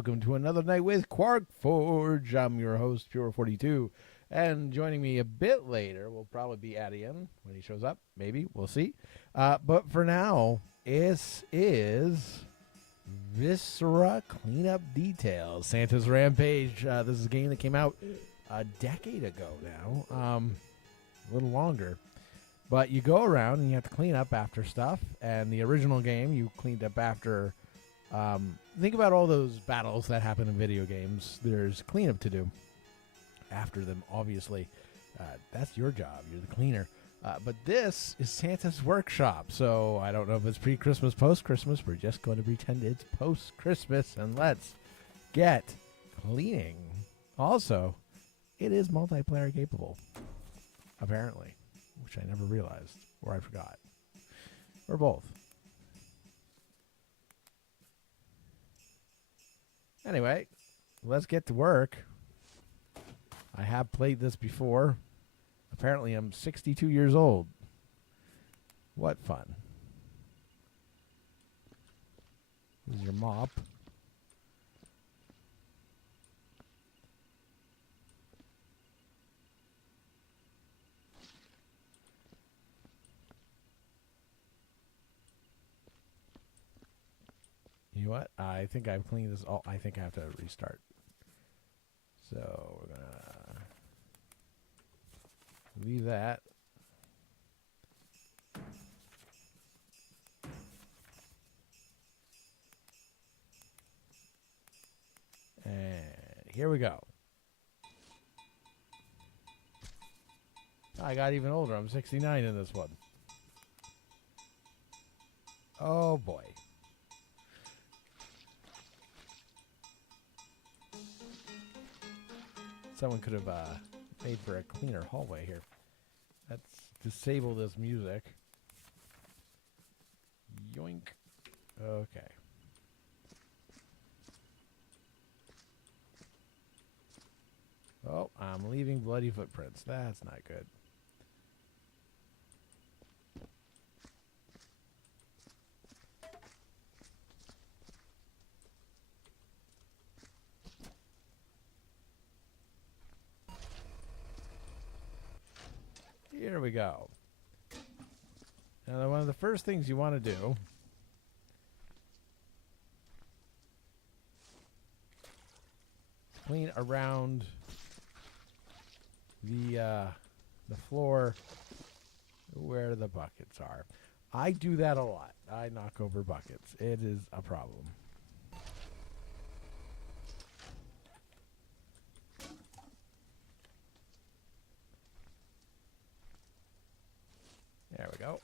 welcome to another night with Quarkforge. I'm your host, Pure42, and joining me a bit later will probably be Adian when he shows up. Maybe, we'll see. But for now, this is Viscera Cleanup Details, Santa's Rampage. This is a game that came out a decade ago now, a little longer. But you go around and you have to clean up after stuff, and the original game, you cleaned up after... think about all those battles that happen in video games. There's cleanup to do after them, obviously. That's your job. You're the cleaner. But this is Santa's workshop, so I don't know if it's pre-Christmas, post-Christmas. We're just going to pretend it's post-Christmas, and let's get cleaning. Also, it is multiplayer capable, apparently, which I never realized, or I forgot, or both. Anyway, let's get to work. I have played this before. Apparently, I'm 62 years old. What fun. This is your mop. You know what? I think I've cleaned this all. I think I have to restart. So we're going to leave that. And here we go. I got even older. I'm 69 in this one. Oh boy. Someone could have made for a cleaner hallway here. Let's disable this music. Yoink. Okay. Oh, I'm leaving bloody footprints. That's not good. Here we go. Now, one of the first things you want to do is clean around the floor where the buckets are. I do that a lot. I knock over buckets. It is a problem. There we go.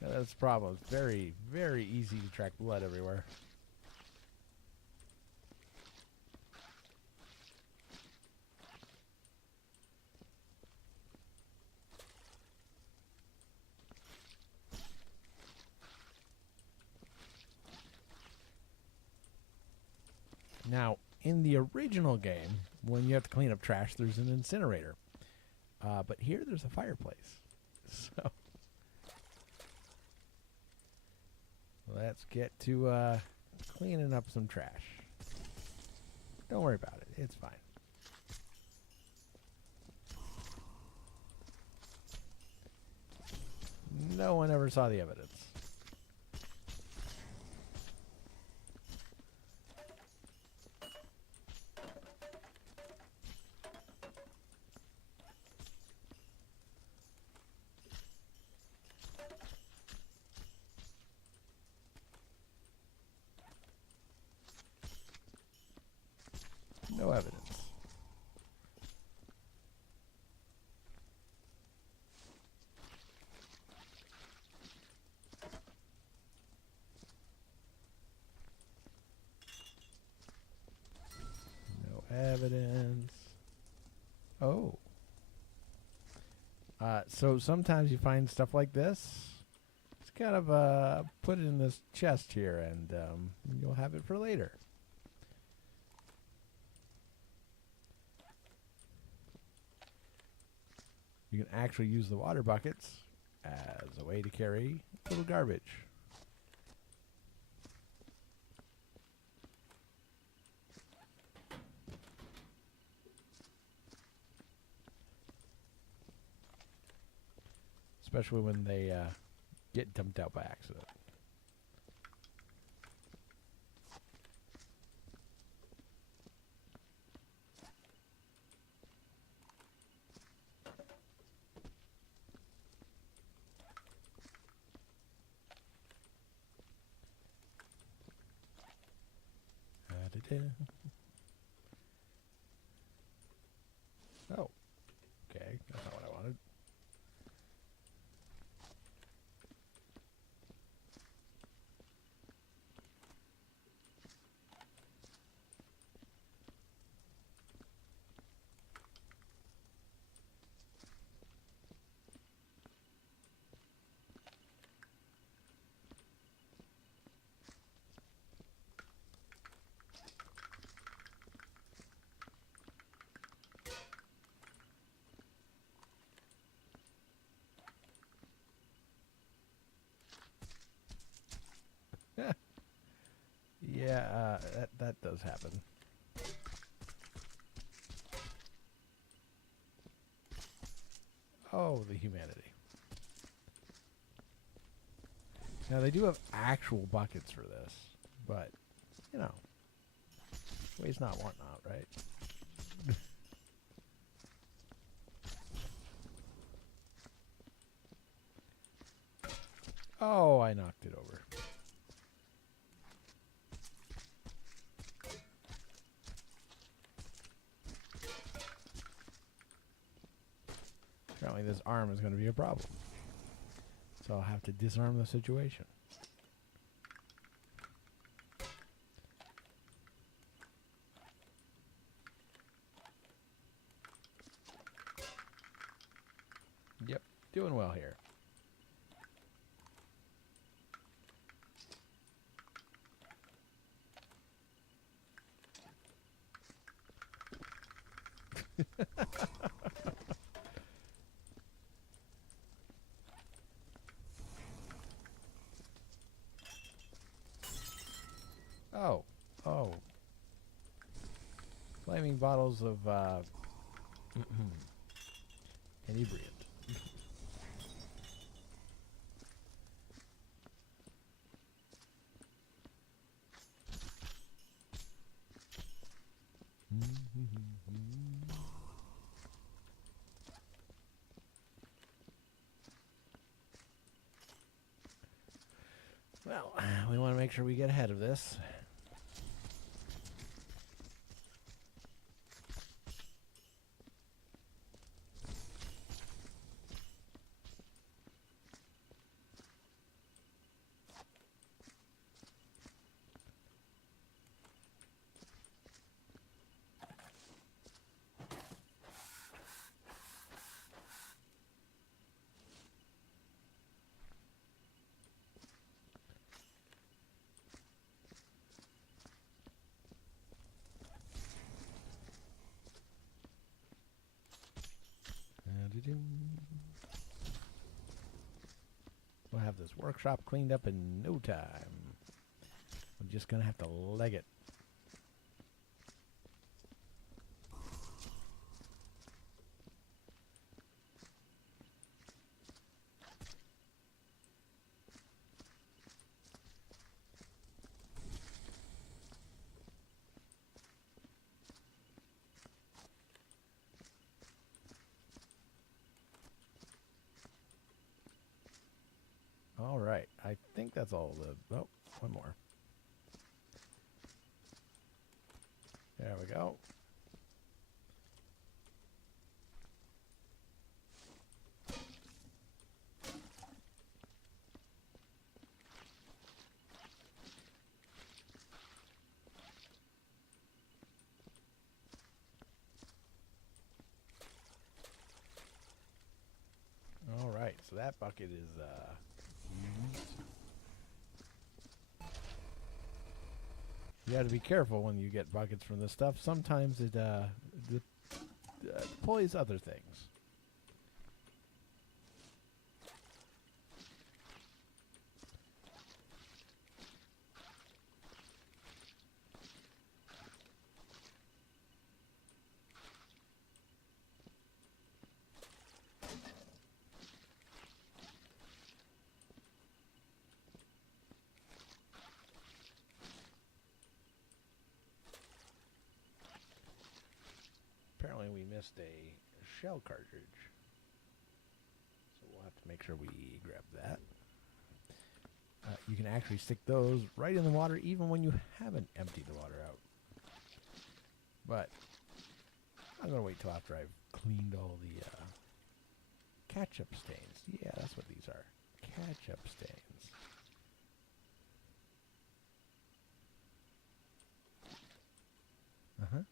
Now that's the problem. It's very, very easy to track blood everywhere. Now, in the original game, when you have to clean up trash, there's an incinerator. But here, there's a fireplace. So, let's get to cleaning up some trash. Don't worry about it. It's fine. No one ever saw the evidence. No evidence. No evidence. Oh. So sometimes you find stuff like this. It's kind of put it in this chest here, and you'll have it for later. You can actually use the water buckets as a way to carry little garbage. Especially when they get dumped out by accident. Oh, okay. That's not what I wanted. Yeah, that does happen. Oh, the humanity. Now, they do have actual buckets for this, but, you know, waste not, want not, right? Oh, I knocked it over. Apparently this arm is going to be a problem. So I'll have to disarm the situation. Yep, doing well here. Oh. Flaming bottles of inebriant. Well, we want to make sure we get ahead of this. We'll have this workshop cleaned up in no time. We're just going to have to leg it. All right. I think that's all the... Oh, one more. There we go. All right. So that bucket is You got to be careful when you get buckets from this stuff. Sometimes it deploys other things. Apparently we missed a shell cartridge. So we'll have to make sure we grab that. You can actually stick those right in the water even when you haven't emptied the water out. But I'm going to wait till after I've cleaned all the ketchup stains. Yeah, that's what these are. Ketchup stains. Uh-huh.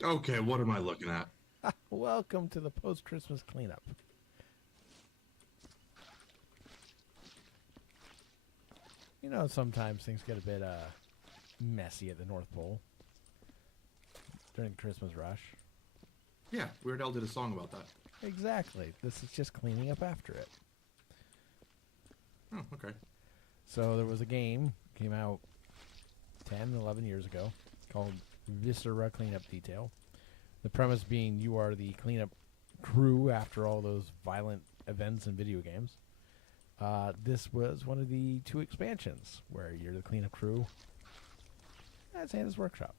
Okay, what am I looking at? Welcome to the post-Christmas cleanup. You know, sometimes things get a bit messy at the North Pole during the Christmas rush. Yeah, Weird Al did a song about that. Exactly. This is just cleaning up after it. Oh, okay. So there was a game, came out 10, 11 years ago, called Viscera Cleanup Detail. The premise being you are the cleanup crew after all those violent events in video games. This was one of the 2 expansions where you're the cleanup crew at Santa's Workshop.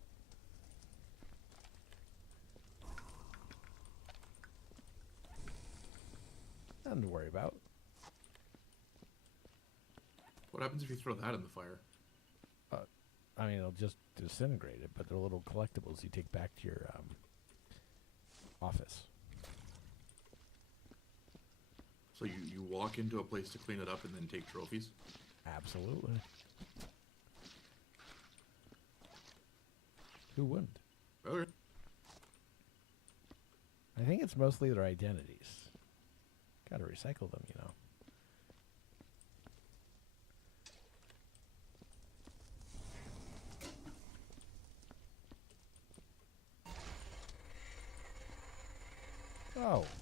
Nothing to worry about. What happens if you throw that in the fire? I mean, it'll just disintegrate it, but they're little collectibles you take back to your office. So you walk into a place to clean it up and then take trophies? Absolutely. Who wouldn't? Okay. I think it's mostly their identities. Gotta recycle them, you know.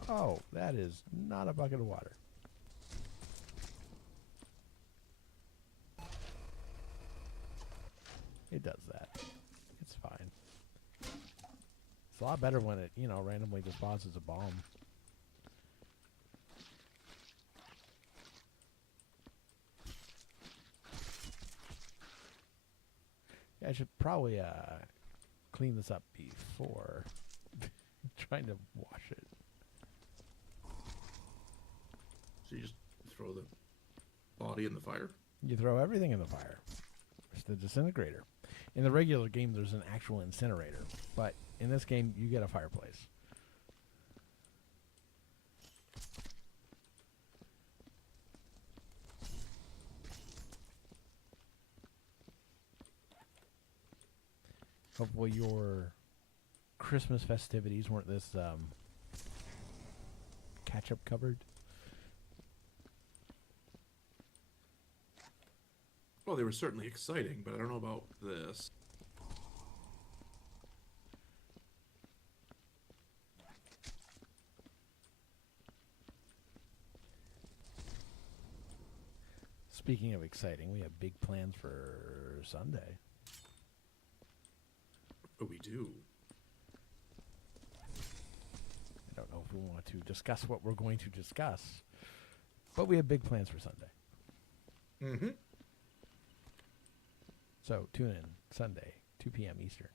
Oh, that is not a bucket of water. It does that. It's fine. It's a lot better when it, you know, randomly deposits a bomb. Yeah, I should probably clean this up before trying to wash it. So you just throw the body in the fire? You throw everything in the fire. It's the disintegrator. In the regular game, there's an actual incinerator. But in this game, you get a fireplace. Hopefully your Christmas festivities weren't this catch-up covered. Well, they were certainly exciting, but I don't know about this. Speaking of exciting, we have big plans for Sunday. Oh, we do. don't know if we want to discuss what we're going to discuss, but we have big plans for Sunday. Mm-hmm. So tune in Sunday, 2 p.m. Eastern.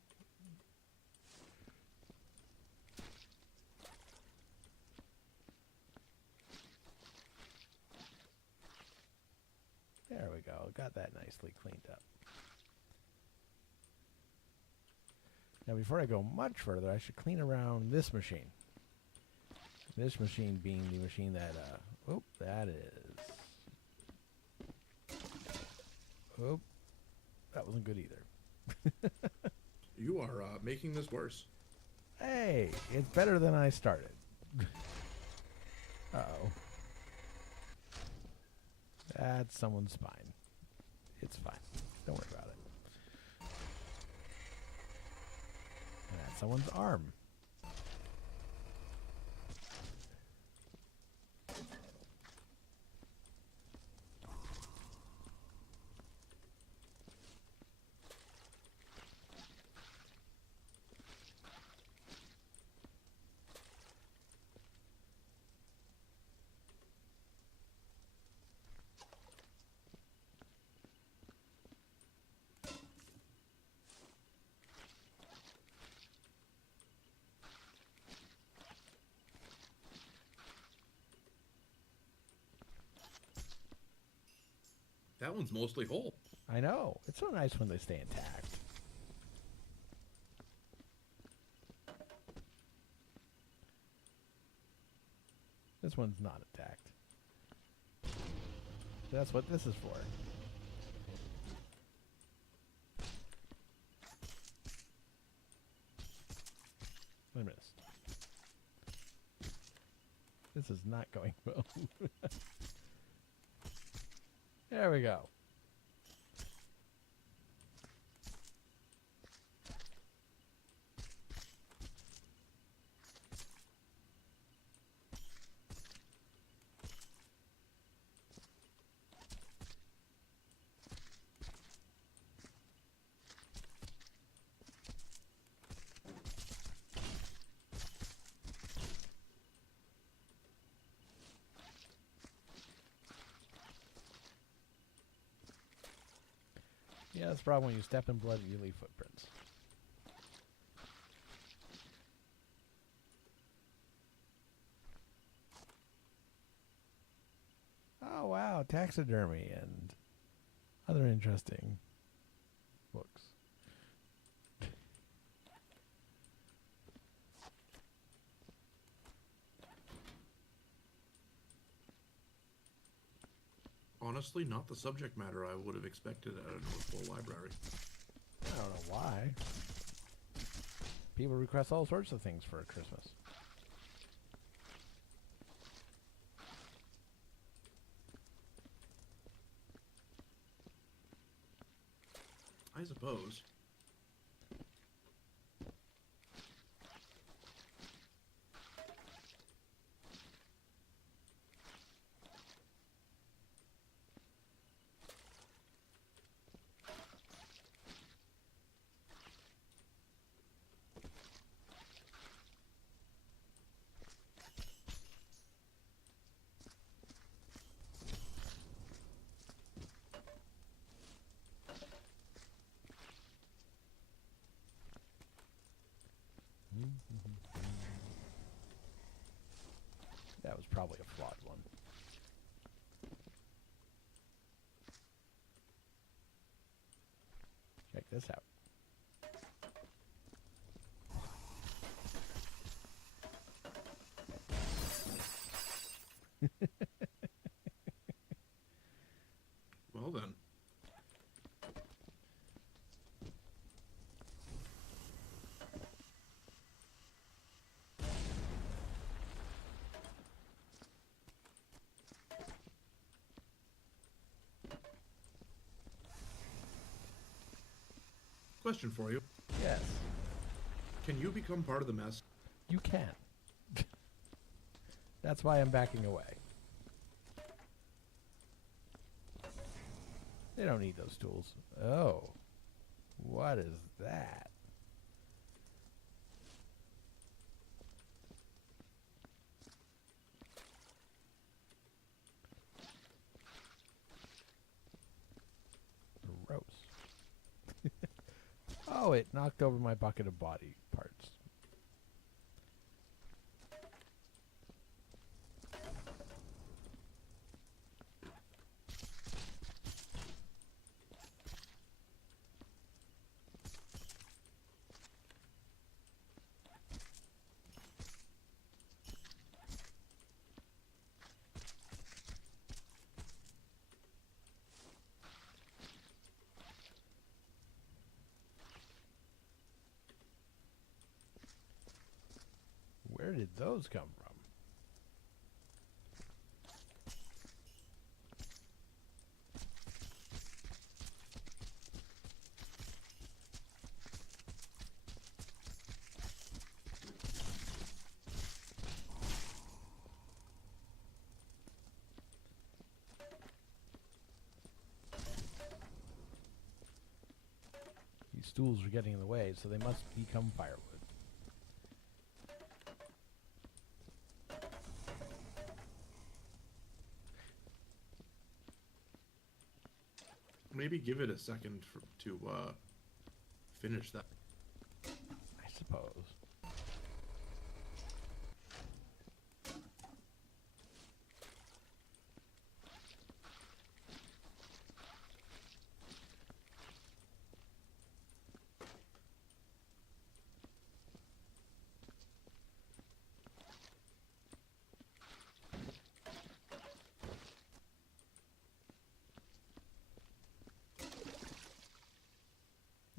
There we go. Got that nicely cleaned up. Now, before I go much further, I should clean around this machine. This machine being the machine that, that is. Oh, that wasn't good either. You are making this worse. Hey, it's better than I started. Uh-oh. That's someone's spine. It's fine. Don't worry about it. And that's someone's arm. That one's mostly whole. I know. It's so nice when they stay intact. This one's not intact. That's what this is for. I missed. This is not going well. There we go. Yeah, that's the problem when you step in blood, you leave footprints. Oh, wow, taxidermy and other interesting books. Honestly, not the subject matter I would have expected out of a full library. I don't know why. People request all sorts of things for Christmas. I suppose. That was probably a flawed one. Check this out. Well then. Question for you. Yes, Can you become part of the mess? you can. That's why I'm backing away. They don't need those tools. Oh, what is that? Gross. Oh, it knocked over my bucket of body parts. Where did those come from? These stools are getting in the way, so they must become firewood. Maybe give it a second to finish that. I suppose.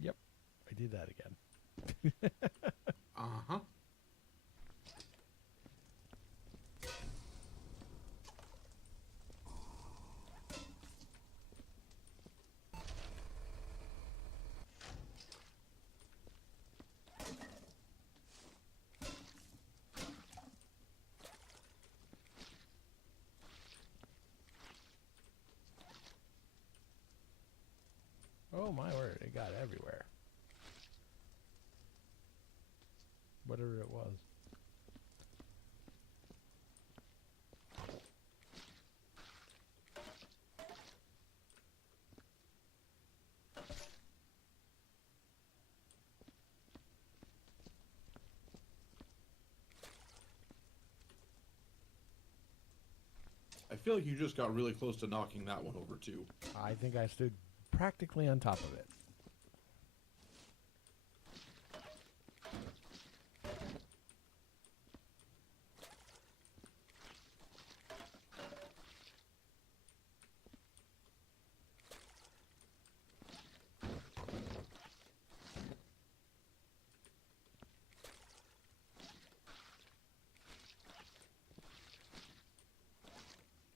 Yep, I did that again. Uh-huh. Oh my word, it got everywhere. Whatever it was. I feel like you just got really close to knocking that one over too. I think I stood practically on top of it.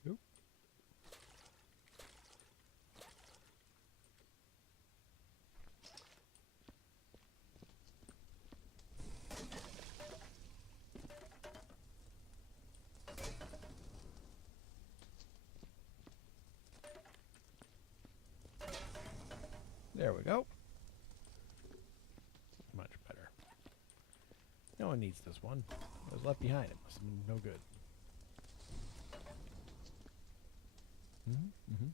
Oop. There we go. Much better. No one needs this one. It was left behind. It must have been no good. Mm-hmm.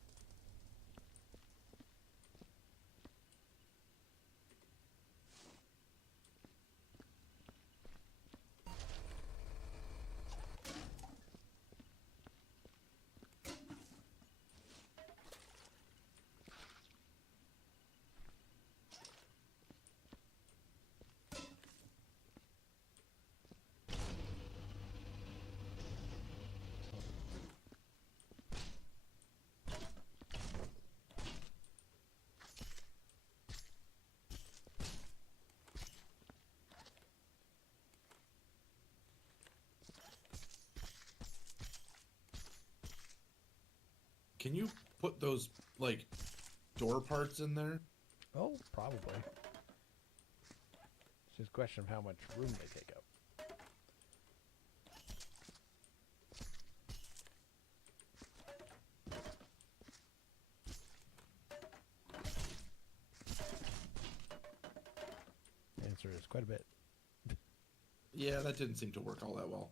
Can you put those, like, door parts in there? Oh, probably. It's just a question of how much room they take up. The answer is quite a bit. Yeah, that didn't seem to work all that well.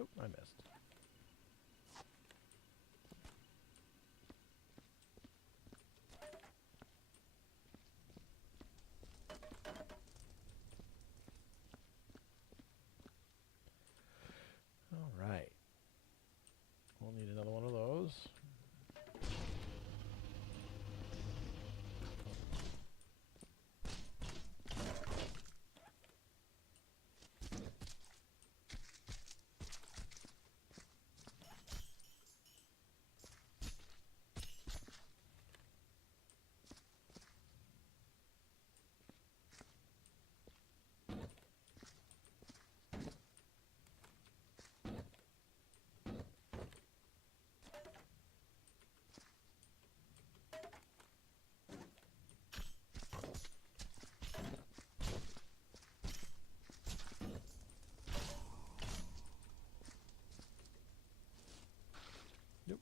Nope, I missed. All right. We'll need another one of those. Yep.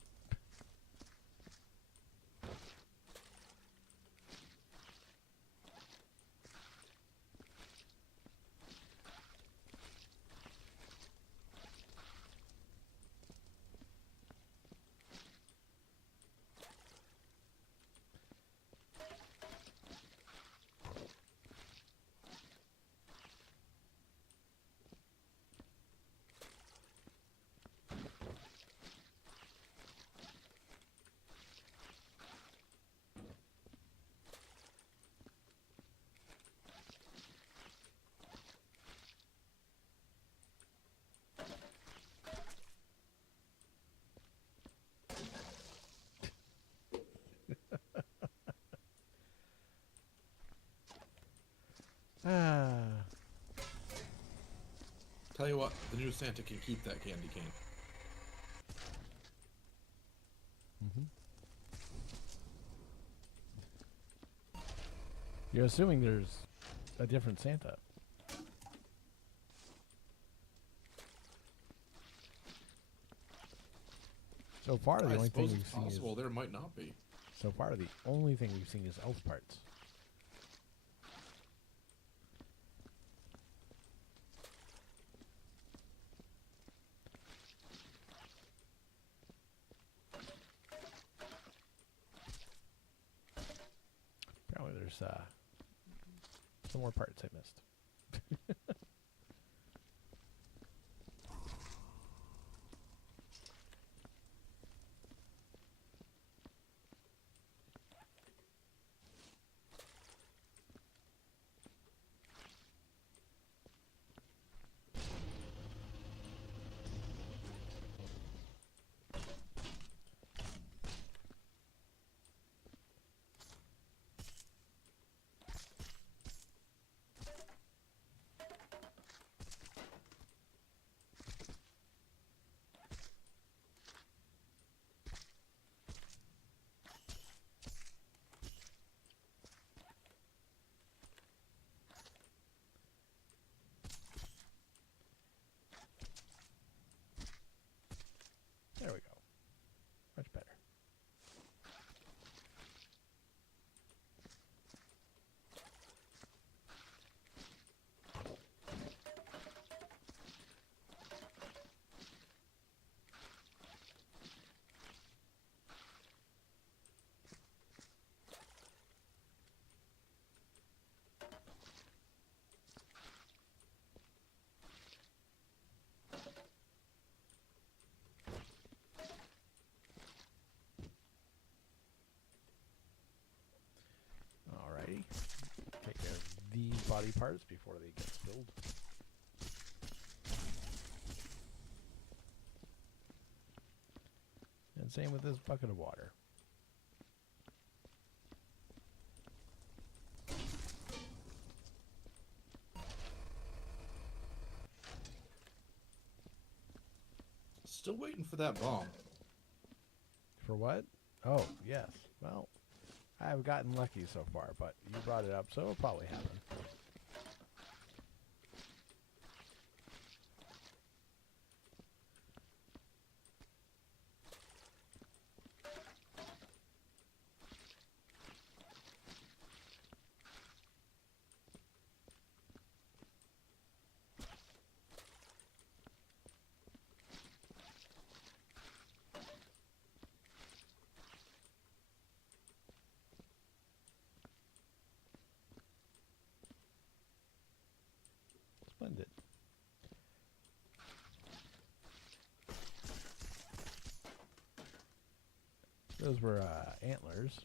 Ah. Tell you what, the new Santa can keep that candy cane. Mm-hmm. You're assuming there's a different Santa. So far, the I only thing suppose we've it's seen is possible there might not be. so far the only thing we've seen is elf parts. Apparently, there's some more parts I missed. There we go. Much better. Alrighty. Take care of these body parts before they get spilled. And same with this bucket of water. Still waiting for that bomb. For what? Oh, yes. Well, I've gotten lucky so far, but you brought it up, so it'll probably happen. Splendid. Those were antlers.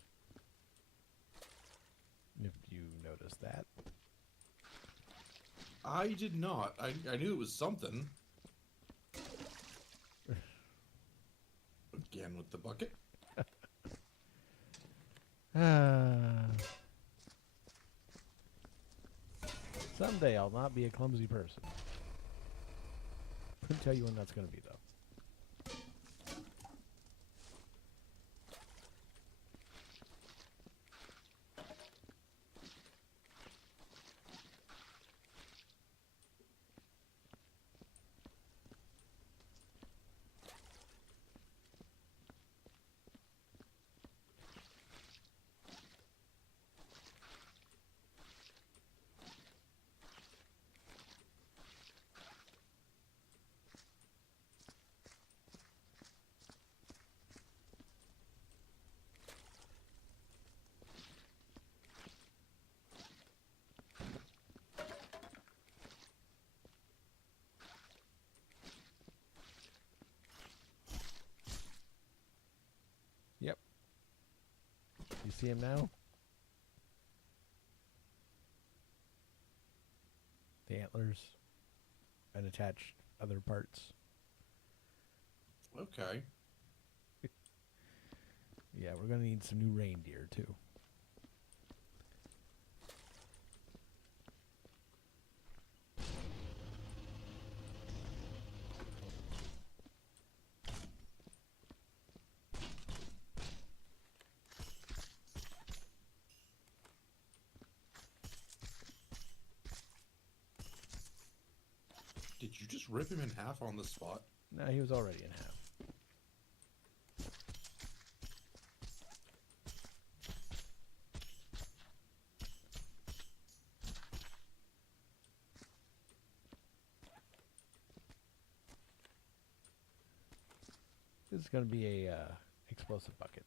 If you noticed that. I did not. I knew it was something. Again with the bucket. Someday I'll not be a clumsy person. Couldn't tell you when that's going to be, though. Yep. You see him now? The antlers and attached other parts. Okay. Yeah, we're going to need some new reindeer, too. Did you just rip him in half on the spot? No, he was already in half. This is going to be a explosive bucket.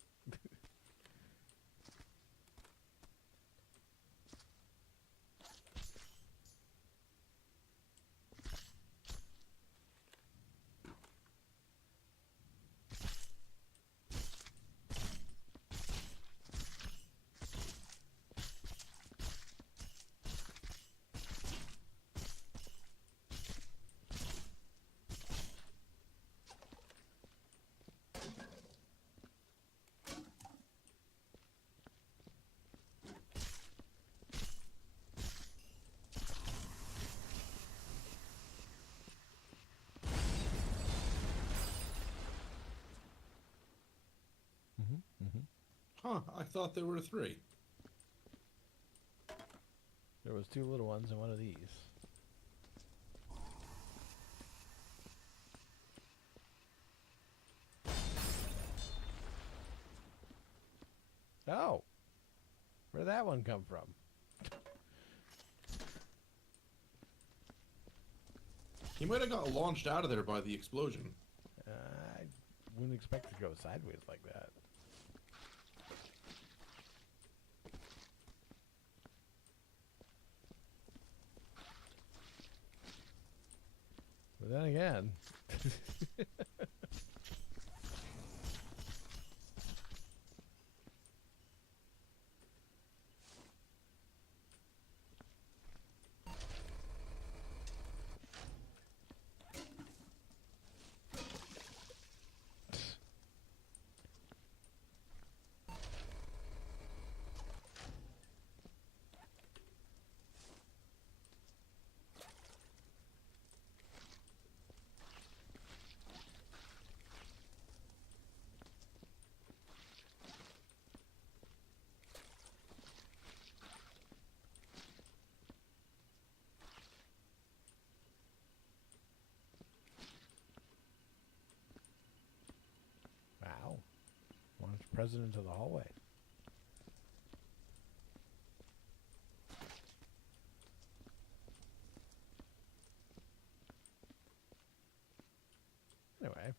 Huh, I thought there were 3. There was 2 little ones and one of these. Oh! Where'd that one come from? He might have got launched out of there by the explosion. I wouldn't expect it to go sideways like that. But then again... Wow. Launch president of the hallway. Anyway.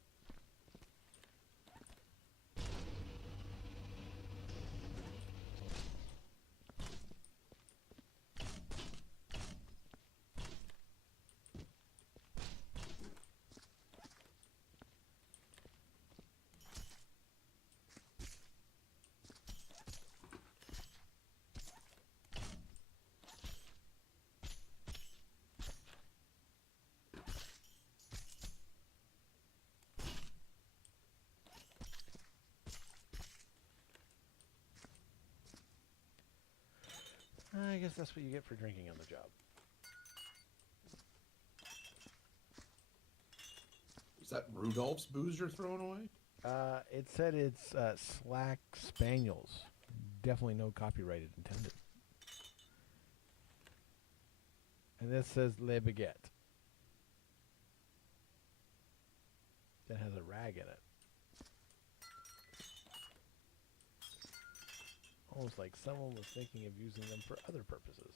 guess that's what you get for drinking on the job. Is that Rudolph's booze you're throwing away? It said it's Slack Spaniels. Definitely no copyrighted intended. And this says Le Baguette. That has a rag in it. Almost like someone was thinking of using them for other purposes.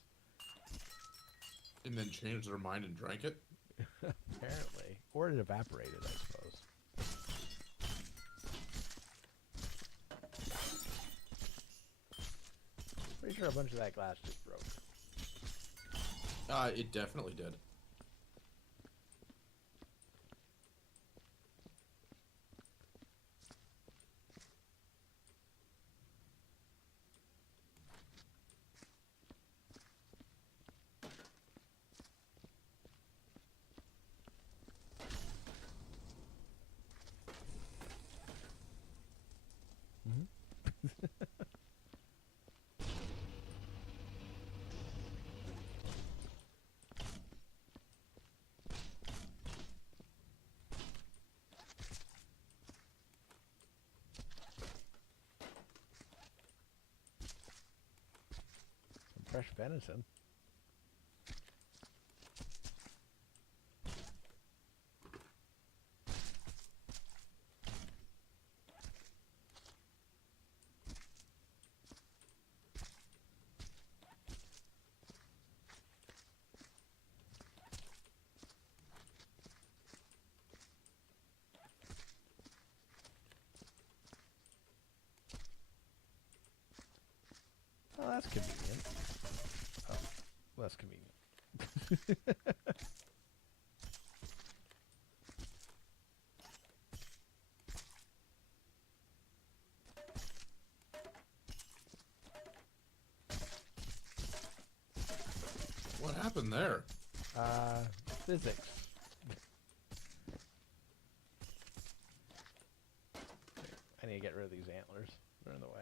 And then changed their mind and drank it? Apparently. Or it evaporated, I suppose. Pretty sure a bunch of that glass just broke. It definitely did. Some fresh venison. Oh, that's convenient. Oh, less convenient. What happened there? Physics. I need to get rid of these antlers. They're in the way.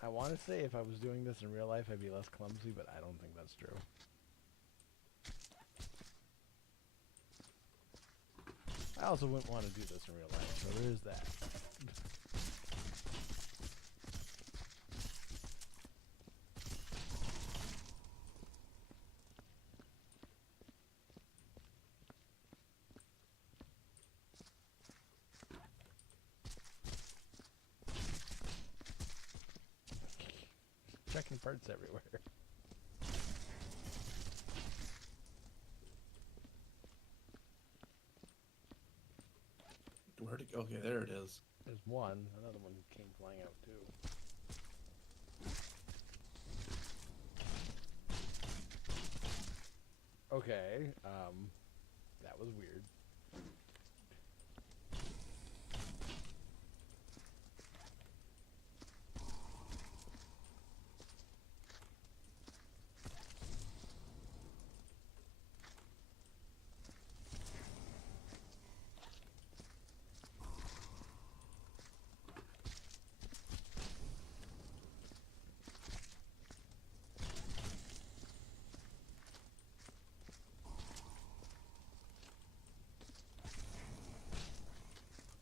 I want to say if I was doing this in real life, I'd be less clumsy, but I don't think that's true. I also wouldn't want to do this in real life, so there is that. Checking parts everywhere. Where'd it go? Okay, there it is. There's one. Another one came flying out too. Okay, that was weird.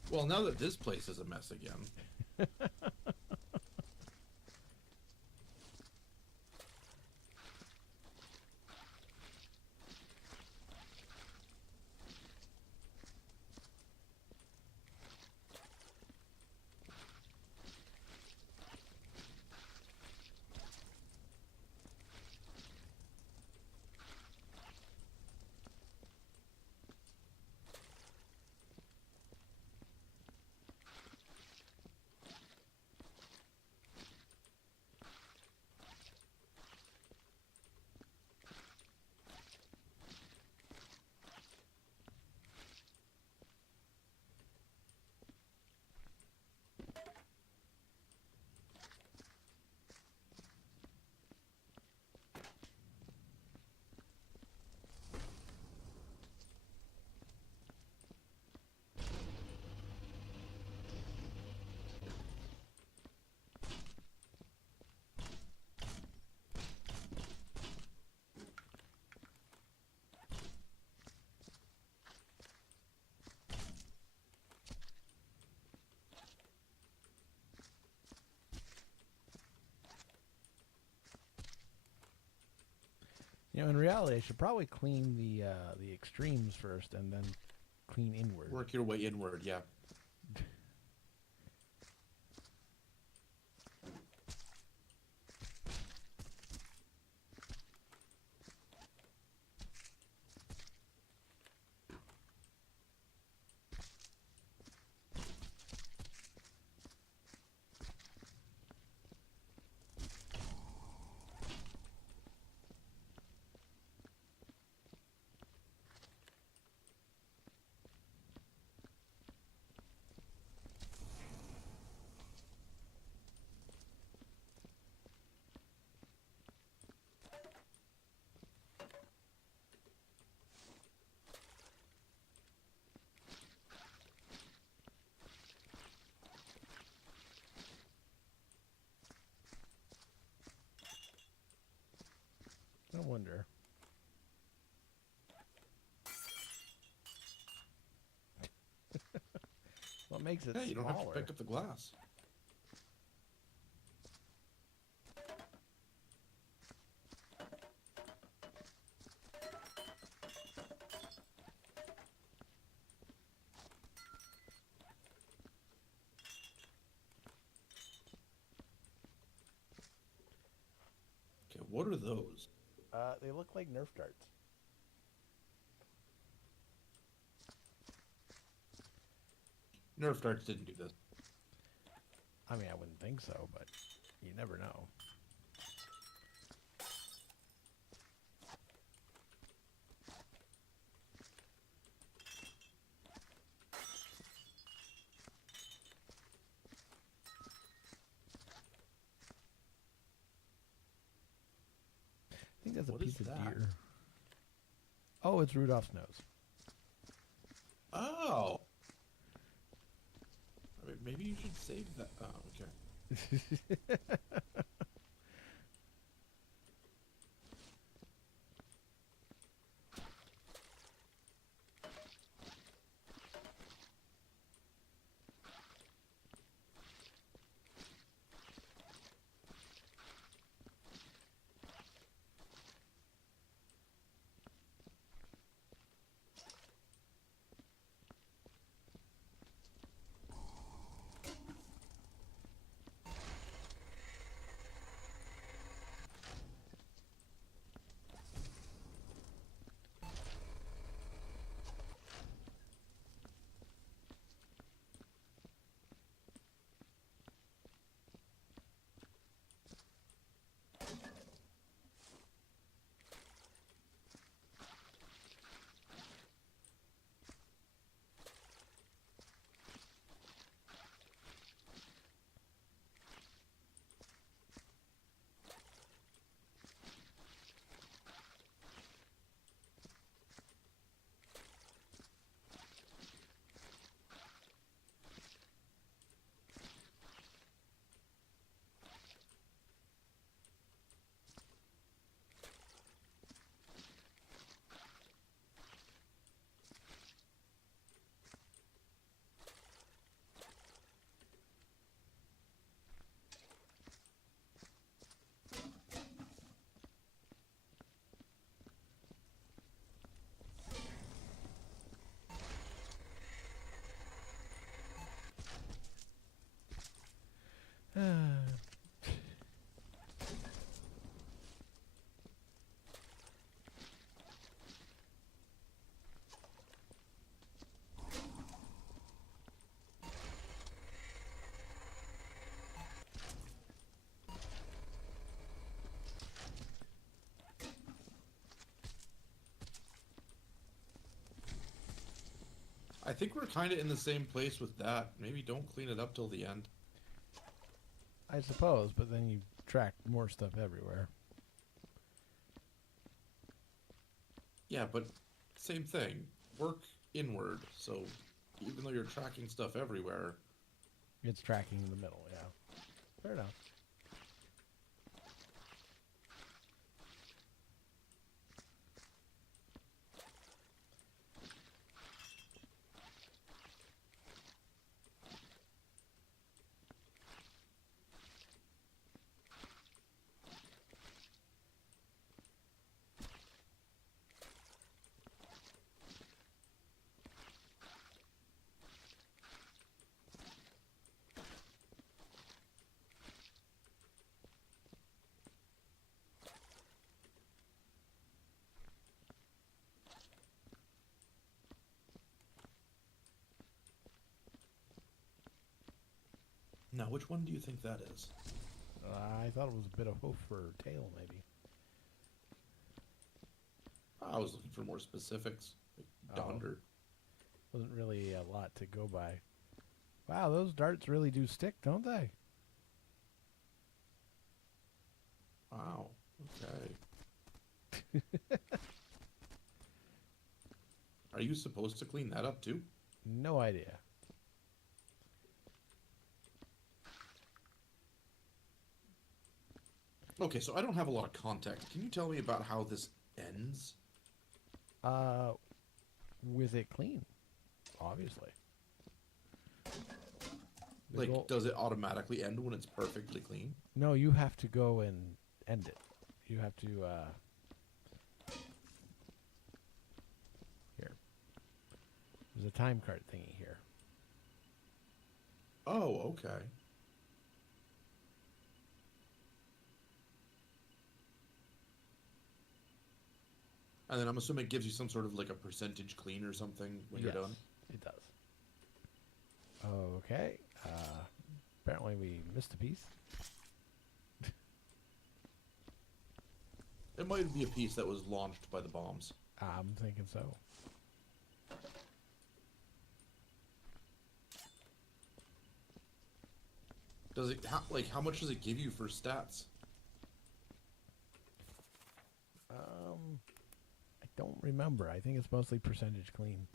Well, now that this place is a mess again. In reality, I should probably clean the extremes first and then clean inward. Work your way inward, yeah. No wonder. What makes it Yeah, you don't smaller? have to pick up the glass. Okay, what are those? They look like Nerf darts. Nerf darts didn't do this. I mean, I wouldn't think so, but you never know. I think that's a What piece is of that? deer. Oh, it's Rudolph's nose. Oh! I mean, maybe you should save that. Oh, okay. I think we're kind of in the same place with that. Maybe don't clean it up till the end. I suppose, but then you track more stuff everywhere. Yeah, but same thing. Work inward. So even though you're tracking stuff everywhere, It's tracking in the middle, yeah. Fair enough. Now, which one do you think that is? I thought it was a bit of hoof or tail, maybe. I was looking for more specifics. Like Donder. Wasn't really a lot to go by. Wow, those darts really do stick, don't they? Wow. Okay. Are you supposed to clean that up too? No idea. Okay, so I don't have a lot of context. Can you tell me about how this ends? With it clean, obviously. Like, does it automatically end when it's perfectly clean? No, you have to go and end it. You have to, here. There's a time card thingy here. Oh, okay. And then I'm assuming it gives you some sort of like a percentage clean or something when you're done? It does. Okay. Apparently we missed a piece. It might be a piece that was launched by the bombs. I'm thinking so. Does it, how much does it give you for stats? I don't remember. I think it's mostly percentage clean.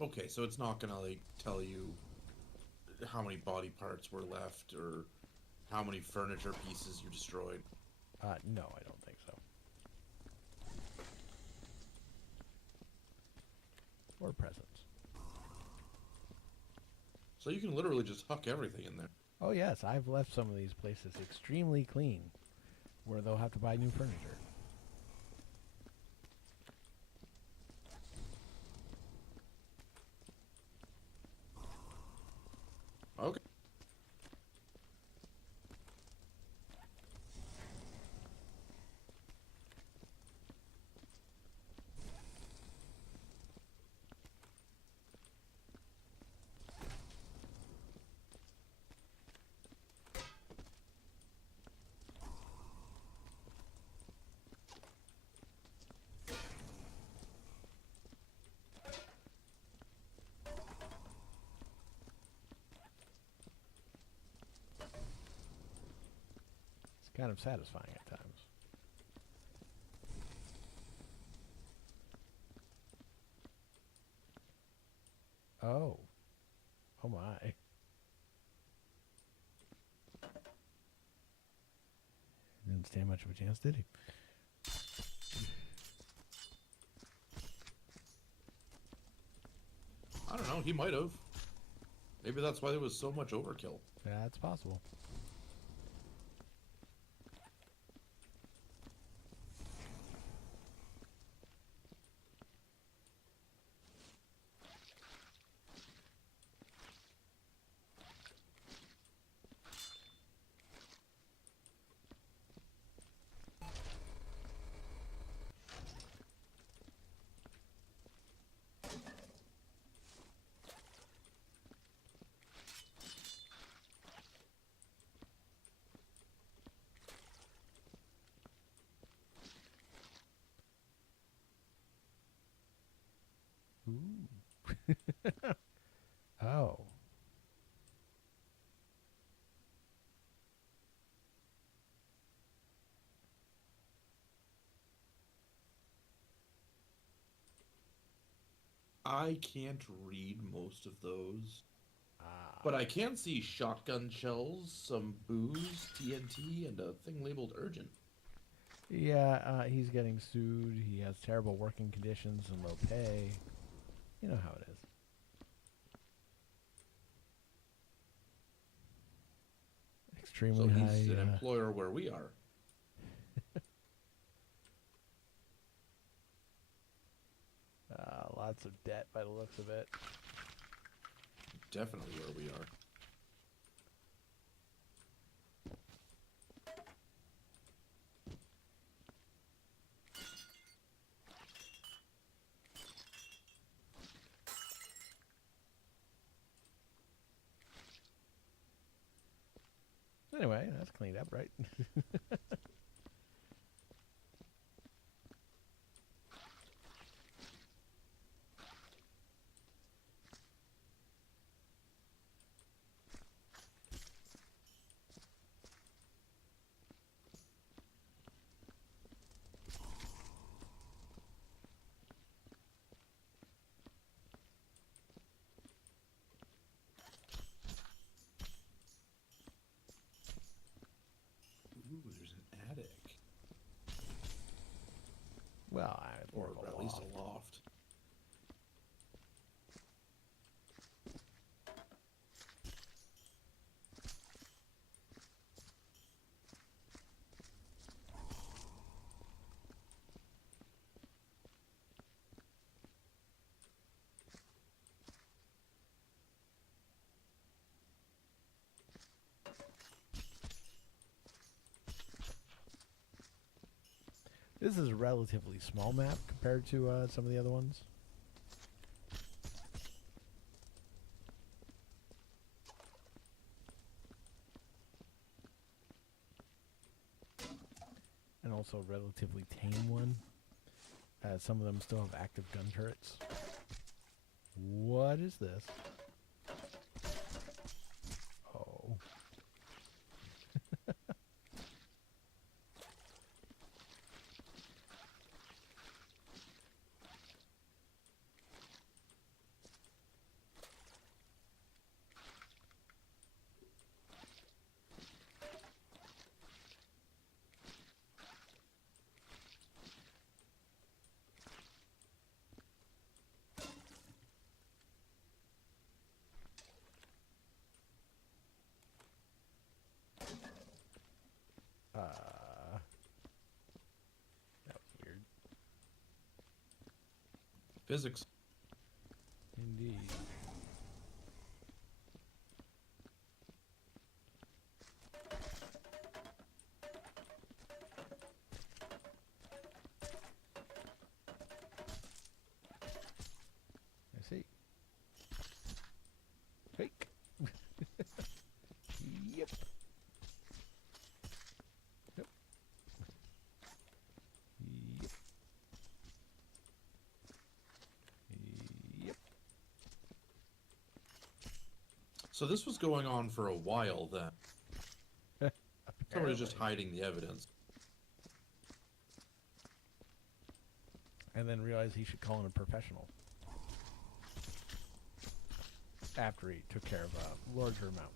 Okay, so it's not gonna like tell you how many body parts were left or how many furniture pieces you destroyed. No, I don't think so. Or presents. So you can literally just huck everything in there. Oh yes, I've left some of these places extremely clean, where they'll have to buy new furniture. Okay. It's kind of satisfying at times. Oh. Oh my. Didn't stand much of a chance, did he? I don't know, he might have. Maybe that's why there was so much overkill. That's possible. Ooh. Oh. I can't read most of those. Ah. But I can see shotgun shells, some booze, TNT, and a thing labeled urgent. Yeah, he's getting sued. He has terrible working conditions and low pay. You know how it is. Extremely So high. he's an employer where we are. Lots of debt by the looks of it. Definitely where we are. Anyway, that's cleaned up, right? Ooh, there's an attic. Well, it's more Or of a at least loft. a loft. This is a relatively small map compared to some of the other ones. And also a relatively tame one. Some of them still have active gun turrets. What is this? Oh. That was weird. Physics. Indeed. I see. Fake. Yep. Yep. Yep. Yep. So this was going on for a while then. Somebody's just hiding the evidence. And then realized he should call in a professional. After he took care of a larger amount.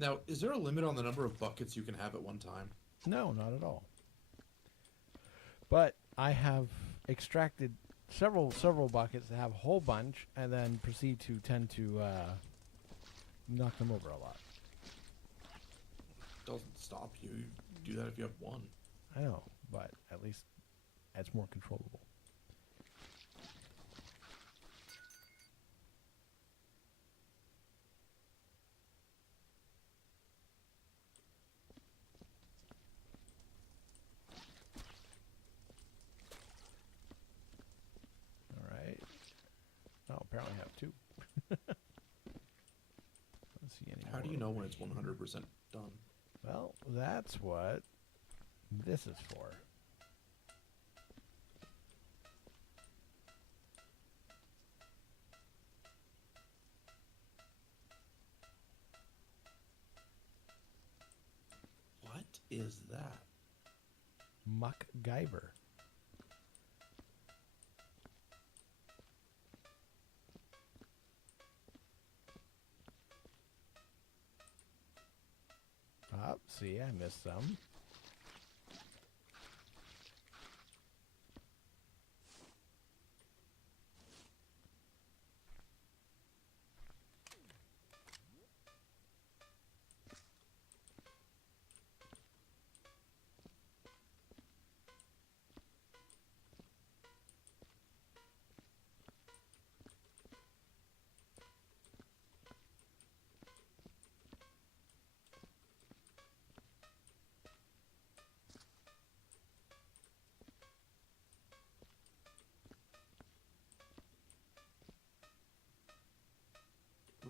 Now, is there a limit on the number of buckets you can have at one time? No, not at all. But I have extracted several buckets that have a whole bunch, and then proceed to tend to knock them over a lot. Doesn't stop you. You do that if you have one. I know, but at least that's more controllable. apparently have two. Let's see any How do more you know over when it's here. 100% done? Well, that's what this is for. What is that? MacGyver. Oh, see, I missed some.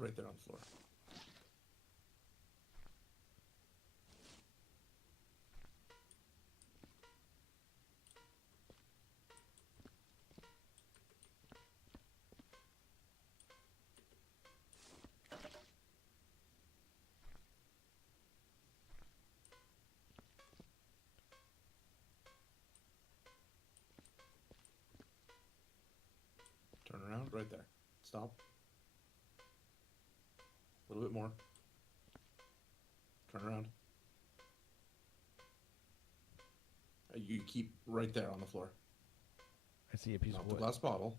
Right there on the floor. Turn around, right there. Stop. A little bit more. Turn around. You keep right there on the floor. I see a piece Not of the wood. glass bottle.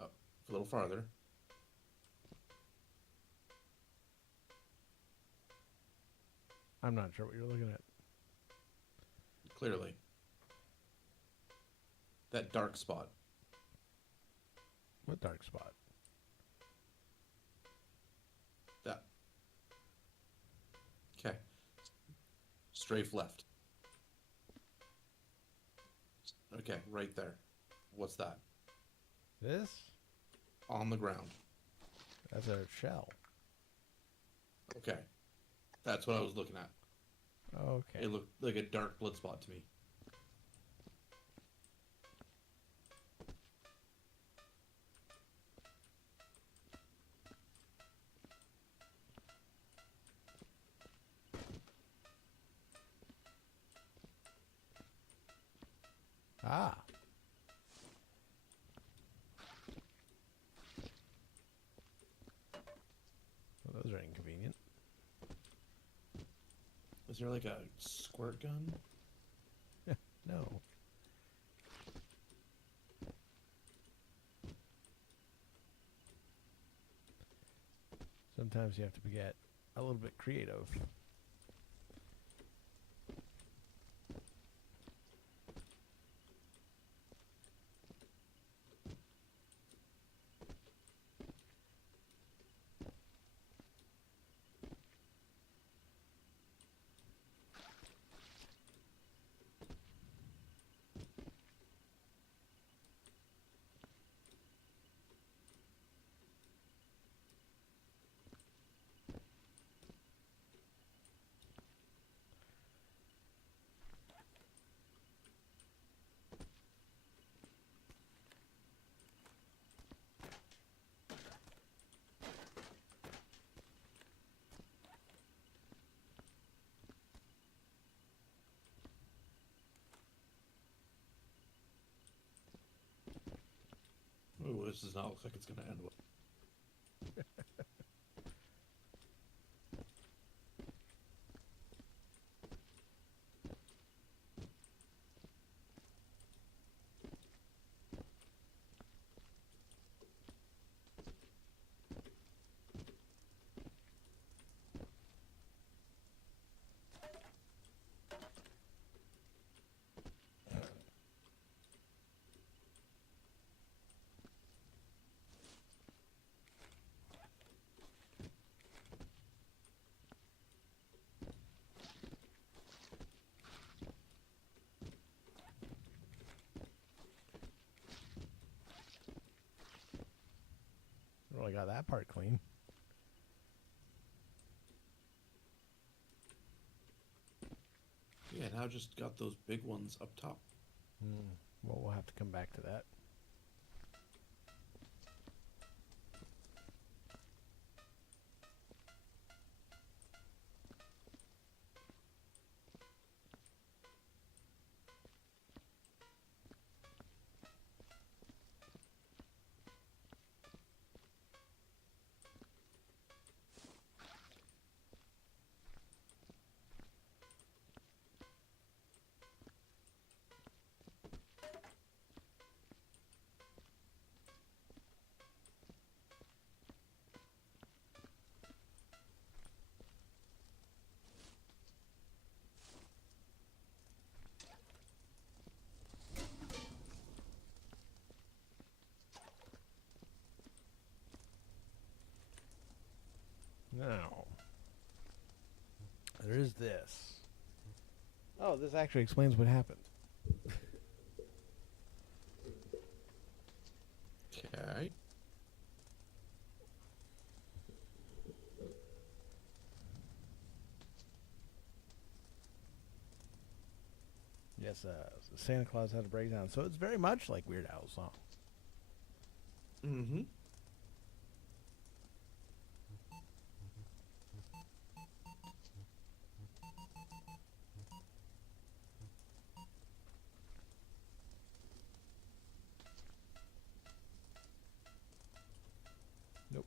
Up a little farther. I'm not sure what you're looking at. Clearly. That dark spot. What dark spot? That. Okay. Strafe left. Okay, right there. What's that? This? On the ground. That's a shell. Okay. That's what I was looking at. Okay. It looked like a dark blood spot to me. Ah. Well, those are inconvenient. Is there like a squirt gun? No. Sometimes you have to get a little bit creative. Ooh, this does not look like it's going to end well. I got that part clean. Yeah, now just got those big ones up top. Well, we'll have to come back to that. Now, there is this. Oh, this actually explains what happened. Okay. Yes, Santa Claus had a breakdown. So it's very much like Weird Al's song. Mm-hmm. Nope.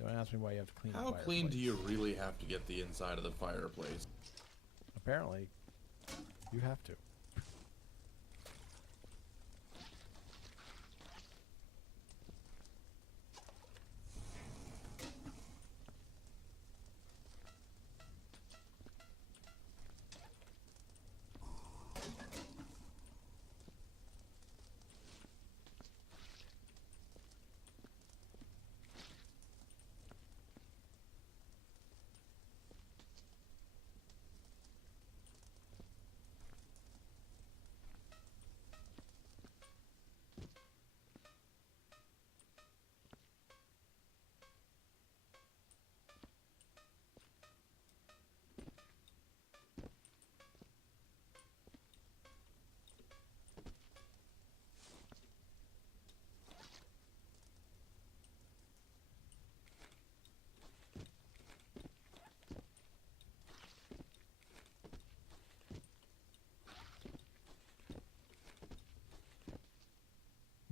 Don't ask me why you have to clean the How fireplace. clean do you really have to get the inside of the fireplace? Apparently, you have to.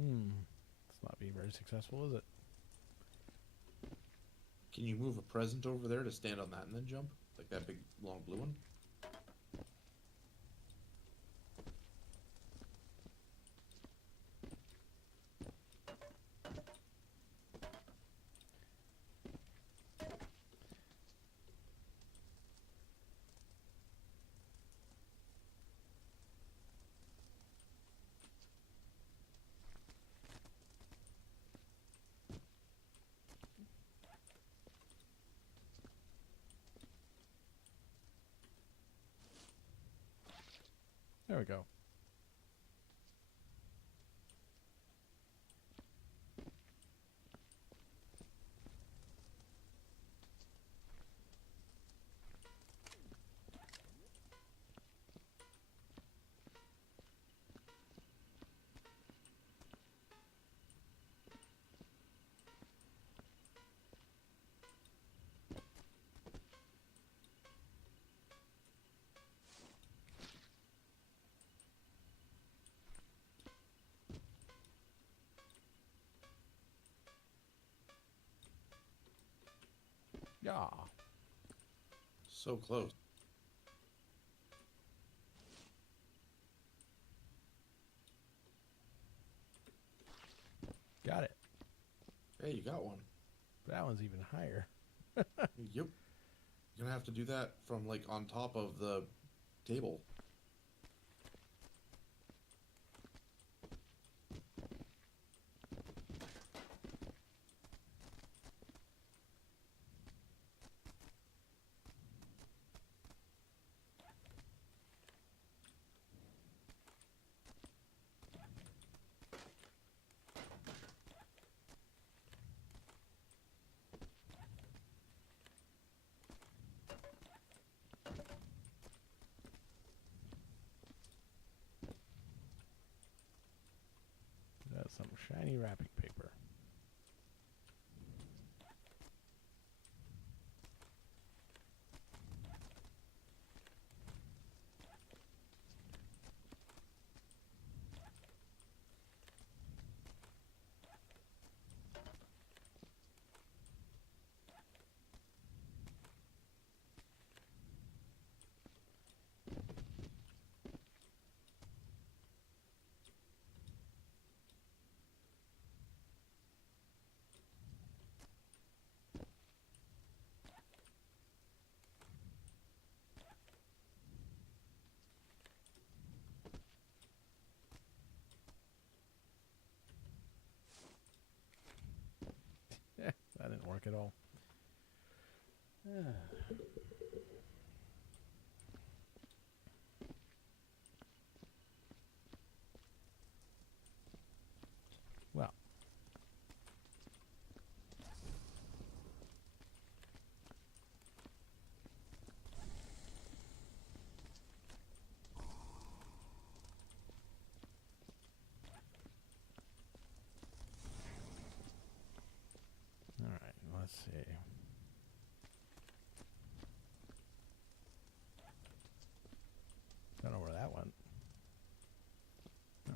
It's not being very successful, is it? Can you move a present over there to stand on that and then jump? Like that big, long blue one? There we go. Yeah. So close. Got it. Hey, you got one. That one's even higher. Yep. You're gonna have to do that from like on top of the table. some shiny wrapping paper. That didn't work at all. Well. All right, let's see. Don't know where that went. Oh.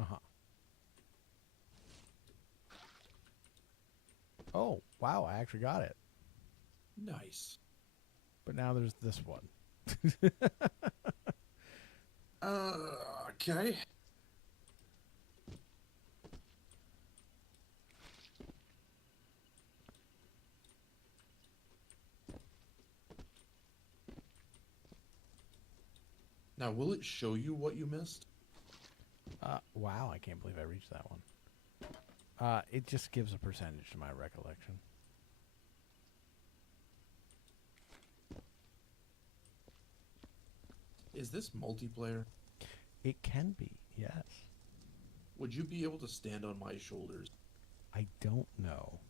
Uh-huh. Oh, wow, I actually got it. Nice. But now there's this one. Okay. Now, will it show you what you missed? Wow, I can't believe I reached that one. It just gives a percentage to my recollection. Is this multiplayer? It can be, yes. Would you be able to stand on my shoulders? I don't know.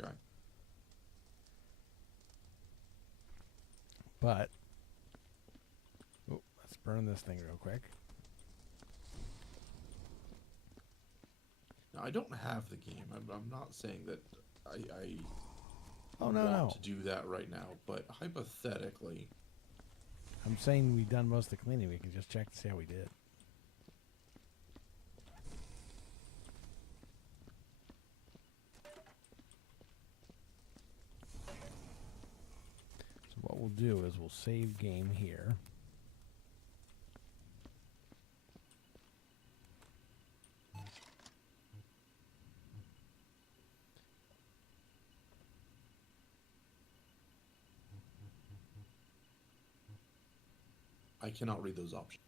Okay. But, oh, let's burn this thing real quick. Now, I don't have the game. I'm not saying that I Oh, no, want no. to do that right now, but hypothetically, I'm saying we've done most of the cleaning. We can just check to see how we did. So what we'll do is we'll save game here. I cannot read those options.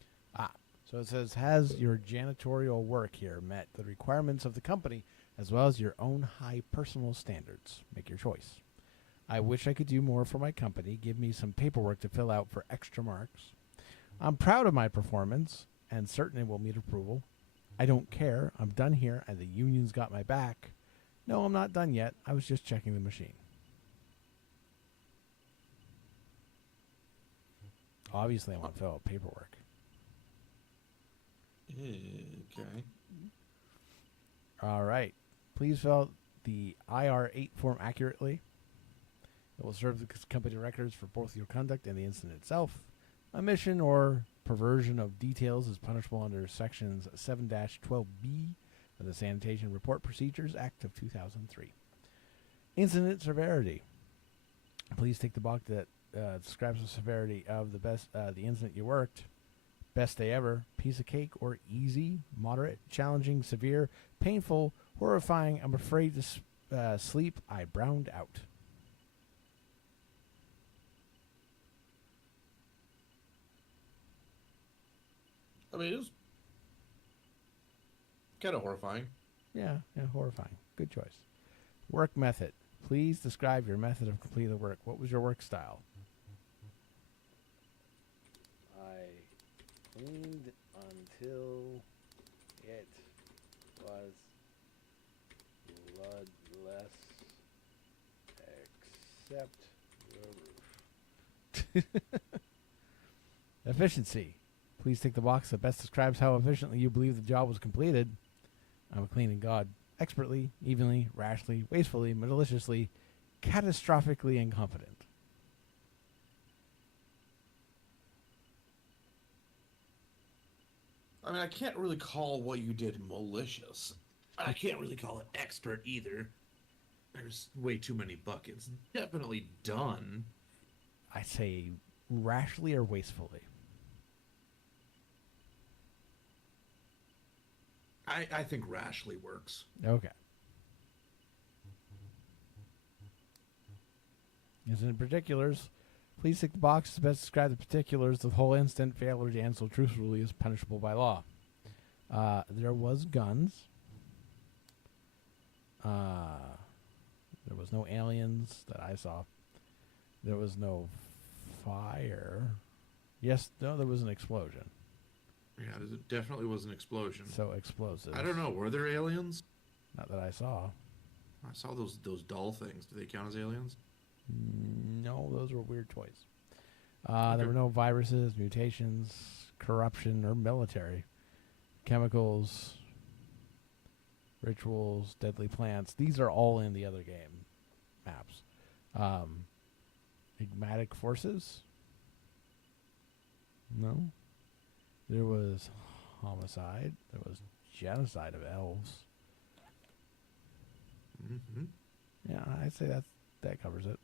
So it says, has your janitorial work here met the requirements of the company as well as your own high personal standards? Make your choice. I wish I could do more for my company. Give me some paperwork to fill out for extra marks. I'm proud of my performance and certain it will meet approval. I don't care. I'm done here and the union's got my back. No, I'm not done yet. I was just checking the machine. Obviously, I want to fill out paperwork. Okay. All right. Please fill out the IR-8 form accurately. It will serve the company records for both your conduct and the incident itself. Omission or perversion of details is punishable under Sections 7-12B of the Sanitation Report Procedures Act of 2003. Incident severity. Please take the box that describes the severity of the incident you worked. Best day ever, piece of cake, or easy, moderate, challenging, severe, painful, horrifying, I'm afraid to sleep, I browned out. I mean, it was kind of horrifying. Yeah, horrifying. Good choice. Work method. Please describe your method of completing the work. What was your work style? I cleaned until it was bloodless, except the roof. Efficiency. Please tick the box that best describes how efficiently you believe the job was completed. I'm a cleaning god. Expertly, evenly, rashly, wastefully, maliciously, catastrophically incompetent. I mean, I can't really call what you did malicious. I can't really call it expert either. There's way too many buckets. Definitely done. I say rashly or wastefully. I think rashly works. Okay. As in particulars, please tick the box to best describe the particulars of the whole incident. Failure to answer truthfully is punishable by law. There was guns. There was no aliens that I saw. There was no fire. Yes, no, there was an explosion. Yeah, there definitely was an explosion. So explosives. I don't know. Were there aliens? Not that I saw. I saw those dull things. Do they count as aliens? No, those were weird toys. Okay. There were no viruses, mutations, corruption, or military. Chemicals, rituals, deadly plants. These are all in the other game maps. Enigmatic forces? No. There was homicide. There was genocide of elves. Mm-hmm. Yeah, I'd say that covers it.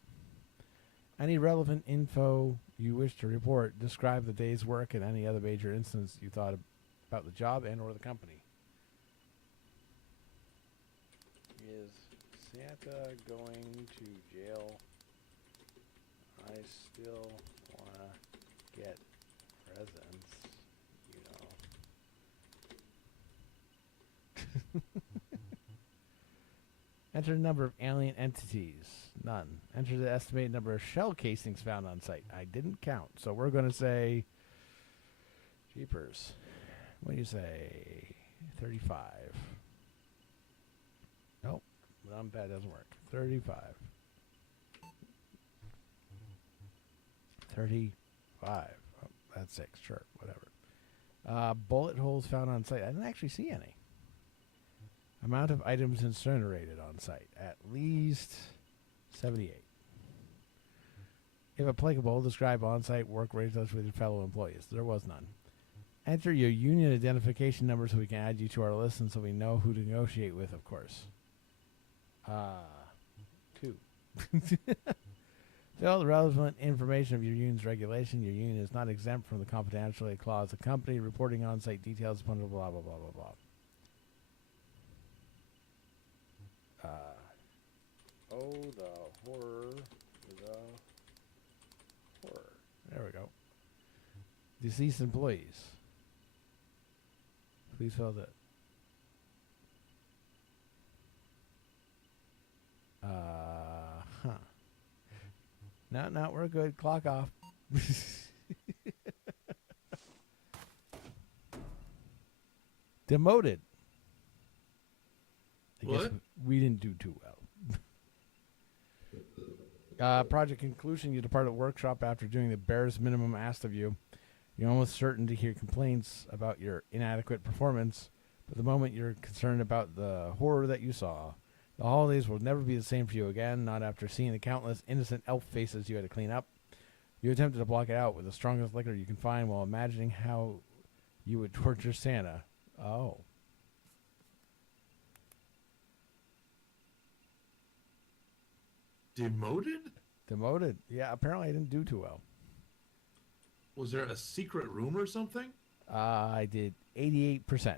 Any relevant info you wish to report, describe the day's work and any other major incidents you thought about the job and or the company. Is Santa going to jail? I still want to get presents, you know. Enter the number of alien entities. None. Enter the estimated number of shell casings found on site. I didn't count. So we're going to say, jeepers. What do you say? 35. Nope. That doesn't work. 35. 35. Oh, that's 6. Sure. Whatever. Bullet holes found on site. I didn't actually see any. Amount of items incinerated on site. At least 78. If applicable, describe on-site work arrangements with your fellow employees. There was none. Enter your union identification number so we can add you to our list and so we know who to negotiate with, of course. 2. Fill the relevant information of your union's regulation. Your union is not exempt from the confidentiality clause. The company reporting on-site details upon blah, blah, blah, blah, blah. The horror. There we go. Deceased employees. Please fill that. No, we're good. Clock off. Demoted. I guess What? we didn't do too well. Project conclusion. You depart the workshop after doing the barest minimum asked of you. You're almost certain to hear complaints about your inadequate performance, but the moment you're concerned about the horror that you saw, the holidays will never be the same for you again, not after seeing the countless innocent elf faces you had to clean up. You attempted to block it out with the strongest liquor you can find while imagining how you would torture Santa. Oh. Demoted? Demoted. Yeah, apparently I didn't do too well. Was there a secret room or something? I did 88%.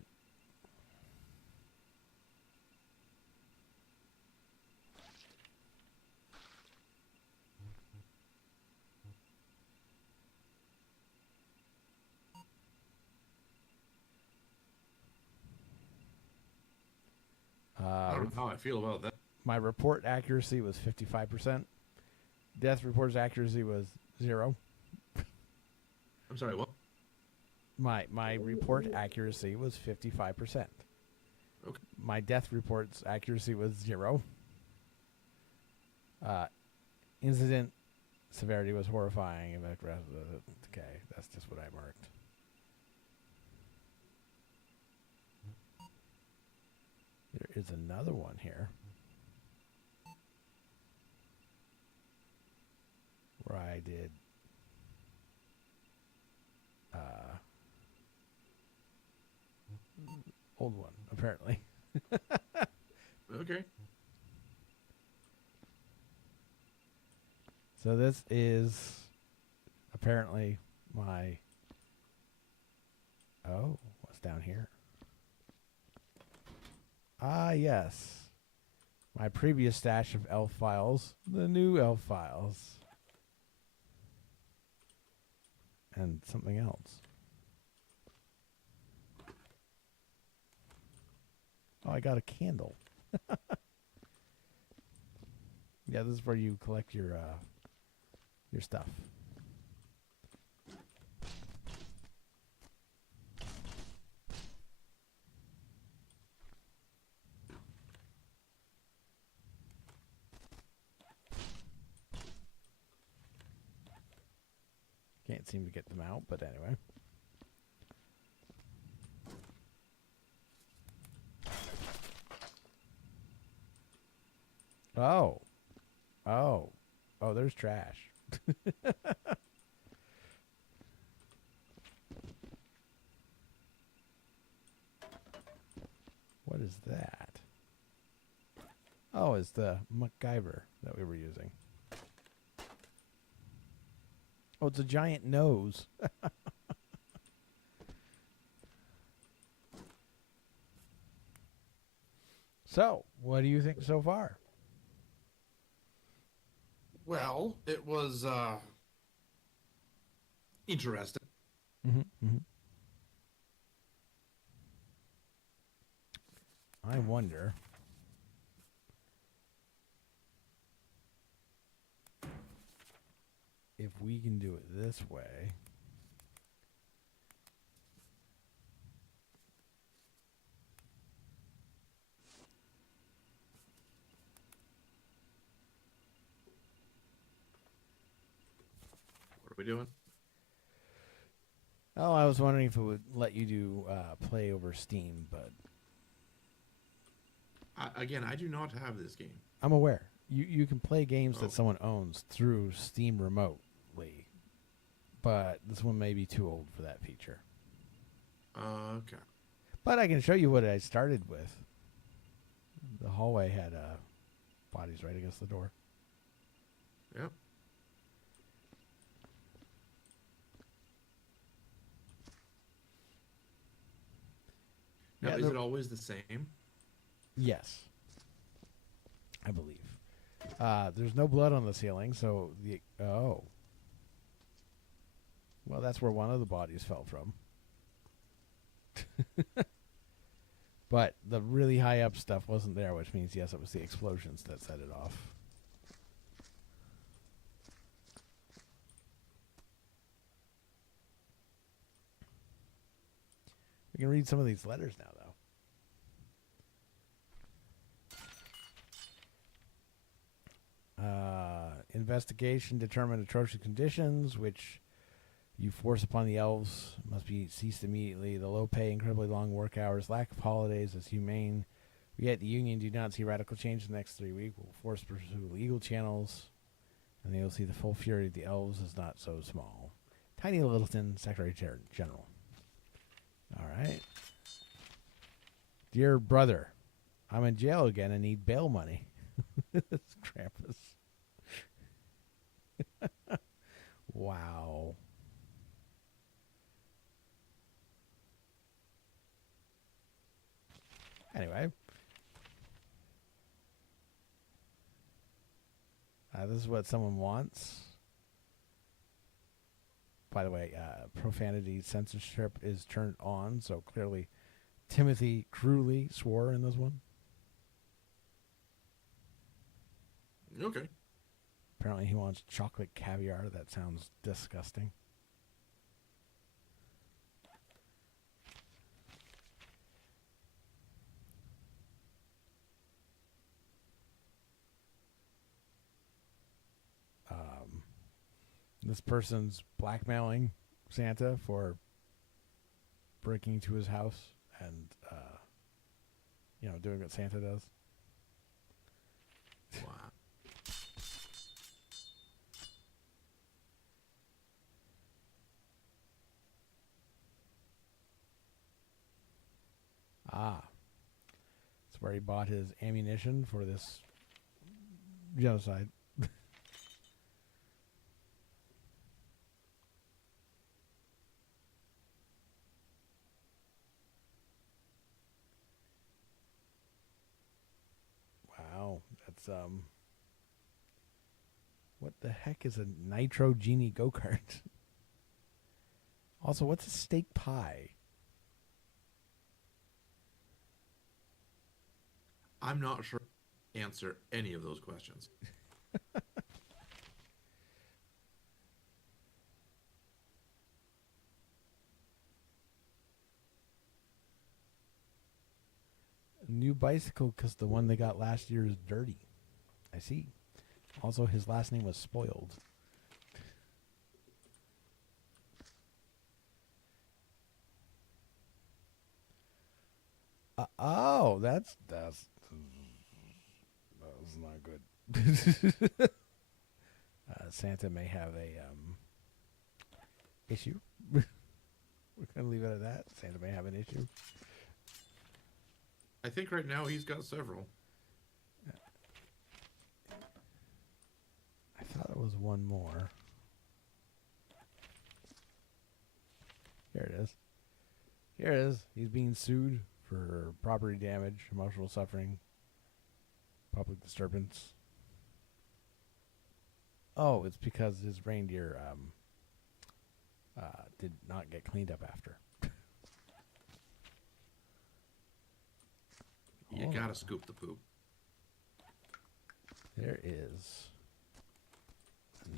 don't know how I feel about that. My report accuracy was 55%. Death report's accuracy was 0. I'm sorry, what? My report accuracy was 55%. Okay. My death report's accuracy was 0. Incident severity was horrifying. Okay, that's just what I marked. There is another one here where I did old one, apparently. Okay. So this is apparently my... Oh, what's down here? Ah, yes. My previous stash of elf files. The new elf files. And something else. Oh, I got a candle. Yeah, this is where you collect your stuff. Can't seem to get them out, but anyway. Oh. Oh. Oh, there's trash. What is that? Oh, it's the MacGyver that we were using. Oh, it's a giant nose. So, what do you think so far? Well, it was interesting. I wonder if we can do it this way. What are we doing? Oh, I was wondering if it would let you do play over Steam, but Again, I do not have this game. I'm aware. You can play games that someone owns through Steam remotely, but this one may be too old for that feature. Okay. But I can show you what I started with. The hallway had bodies right against the door. Yep. Now, Yeah, is it always the same? Yes. I believe. There's no blood on the ceiling, so the... Oh. Well, that's where one of the bodies fell from. But the really high up stuff wasn't there, which means, yes, it was the explosions that set it off. We can read some of these letters now, though. Investigation determined atrocious conditions, which you force upon the elves must be ceased immediately. The low pay, incredibly long work hours, lack of holidays is humane. We at the Union do not see radical change in the next 3 weeks. We'll force to pursue legal channels, and they will see the full fury of the elves is not so small. Tiny Littleton, Secretary General. All right. Dear brother, I'm in jail again and need bail money. It's Krampus. Wow. Anyway. This is what someone wants. By the way, profanity censorship is turned on, so clearly Timothy Crewley swore in this one. Okay. Apparently he wants chocolate caviar. That sounds disgusting. This person's blackmailing Santa for breaking into his house and, doing what Santa does. Wow. That's where he bought his ammunition for this genocide. Wow, that's what the heck is a Nitro Genie go-kart? Also, what's a steak pie? I'm not sure answer any of those questions. A new bicycle because the one they got last year is dirty. I see. Also, his last name was Spoiled. Oh, that's that was not good. Santa may have a issue. We're gonna leave it at that. Santa may have an issue. I think right now he's got several. I thought it was one more. Here it is. Here it is. He's being sued for property damage, emotional suffering, public disturbance. Oh, it's because his reindeer did not get cleaned up after. You gotta scoop the poop. There is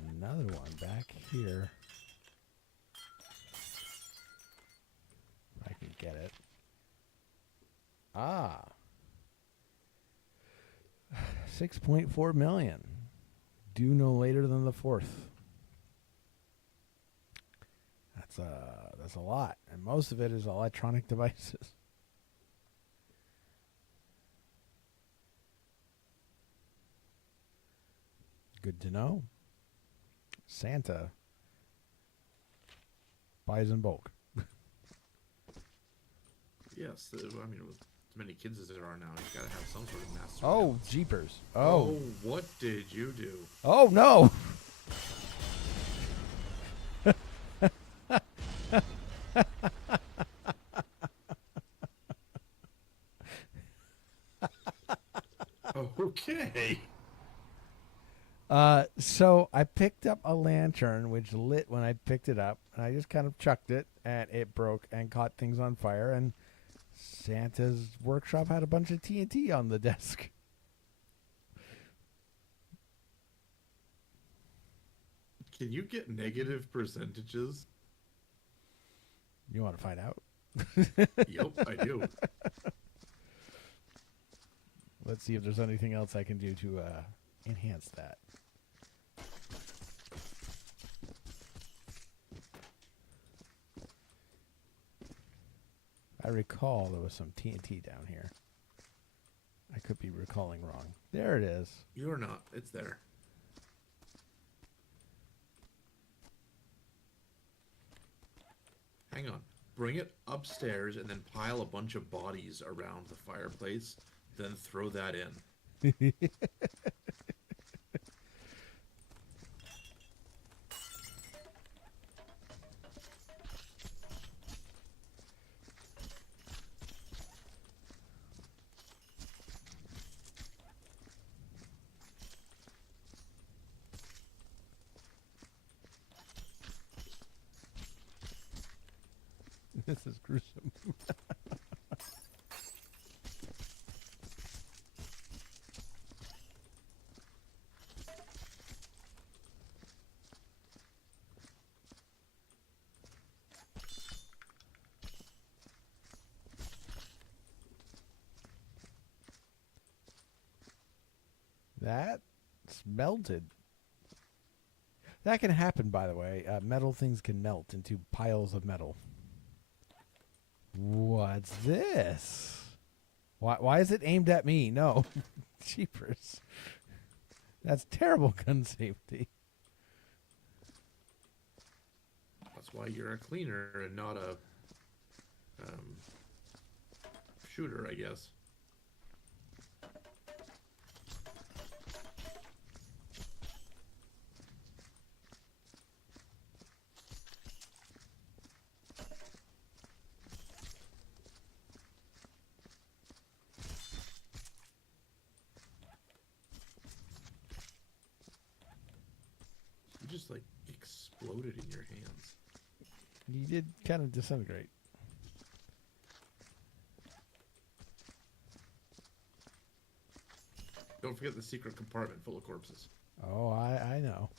another one back here. If I can get it. 6.4 million. Due no later than the 4th. That's a lot, and most of it is electronic devices. Good to know. Santa buys in bulk. Yes, I mean, with as many kids as there are now, you gotta have some sort of mass. Oh, surveillance. jeepers. Oh, what did you do? Oh, no. Okay. So I picked up a lantern which lit when I picked it up, and I just kind of chucked it, and it broke and caught things on fire, and Santa's workshop had a bunch of TNT on the desk. Can you get negative percentages? You want to find out? Yep, I do. Let's see if there's anything else I can do to enhance that. I recall there was some TNT down here. I could be recalling wrong. There it is. You're not. It's there. Hang on. Bring it upstairs and then pile a bunch of bodies around the fireplace. Then throw that in. This is gruesome. That's melted. That can happen, by the way. Metal things can melt into piles of metal. What's this? Why is it aimed at me? No. Jeepers. That's terrible gun safety. That's why you're a cleaner and not a shooter, I guess. You just like exploded in your hands. You did kind of disintegrate. Don't forget the secret compartment full of corpses. Oh, I know.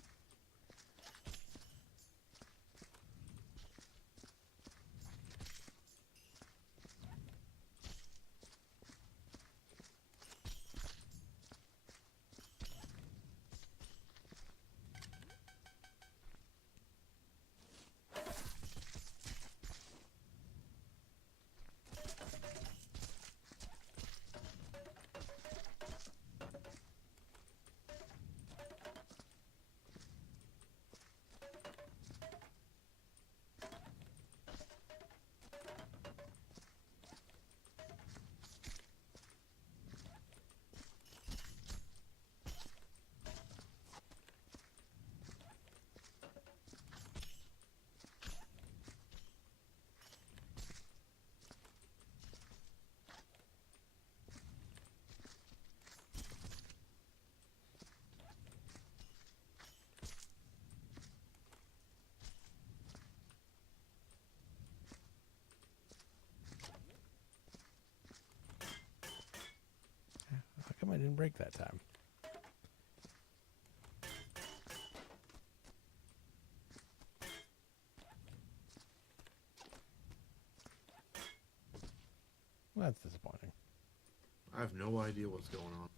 How come I didn't break that time? Well, that's disappointing. I have no idea what's going on.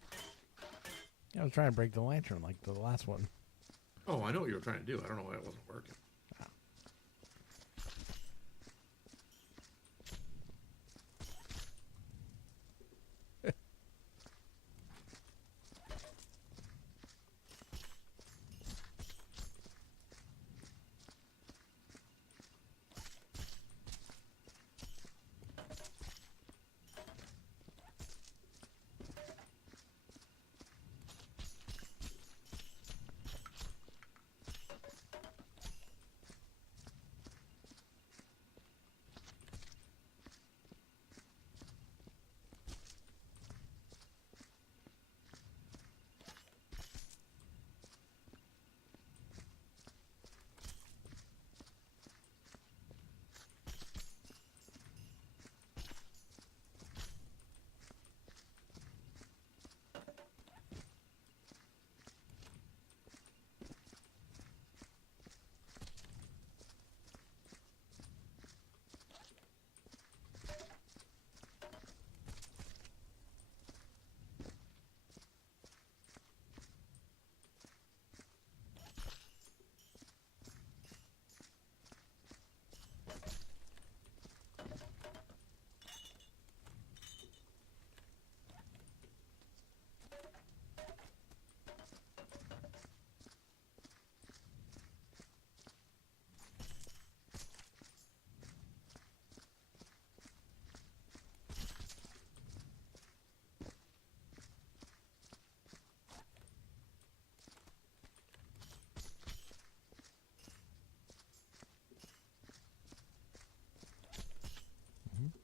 I was trying to break the lantern like the last one. Oh, I know what you were trying to do. I don't know why it wasn't working.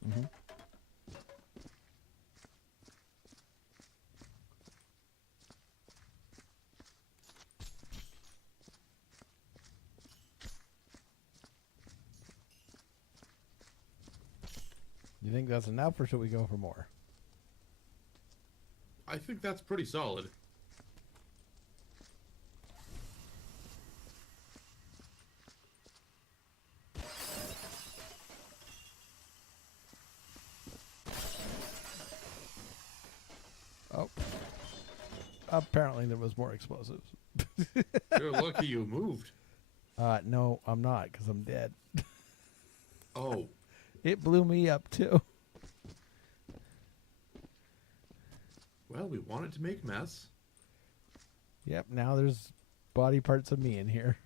Mm-hmm. You think that's enough, or should we go for more? I think that's pretty solid. Oh. Apparently, there was more explosives. You're lucky you moved. No, I'm not, because I'm dead. Oh, It blew me up, too. well, we wanted to make mess. Yep, now there's body parts of me in here.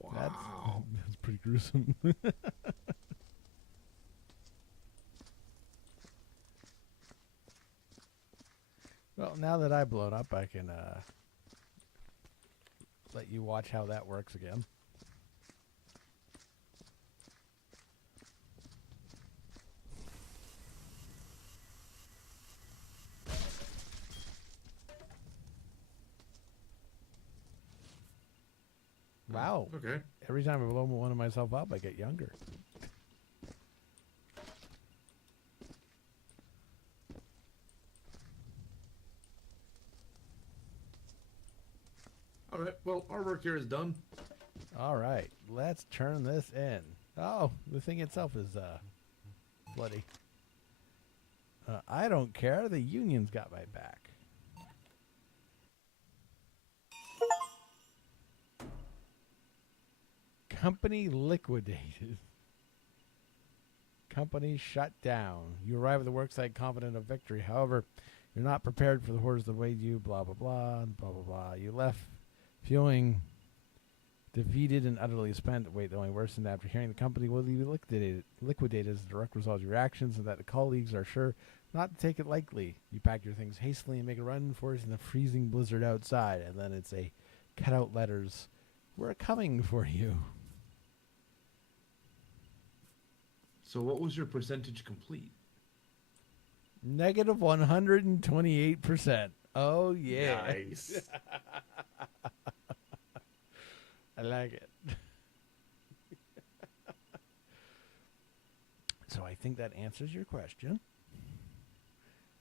Wow. That's pretty gruesome. Well, now that I've blown up, I can let you watch how that works again. Wow. Okay. Every time I blow one of myself up, I get younger. All right. Well, our work here is done. All right, let's turn this in. Oh, the thing itself is bloody. I don't care. The union's got my back. Company liquidated. Company shut down. You arrive at the worksite confident of victory. However, you're not prepared for the horrors that await you. Blah blah blah and blah blah blah. You left feeling defeated and utterly spent. Wait, the only worse than after hearing the company will be liquidated as a direct result of your actions, and that the colleagues are sure not to take it lightly. You pack your things hastily and make a run for it in the freezing blizzard outside, and then it's a cutout letters. We're coming for you. So, what was your percentage complete? Negative 128%. Oh, yeah. Nice. I like it. So I think that answers your question.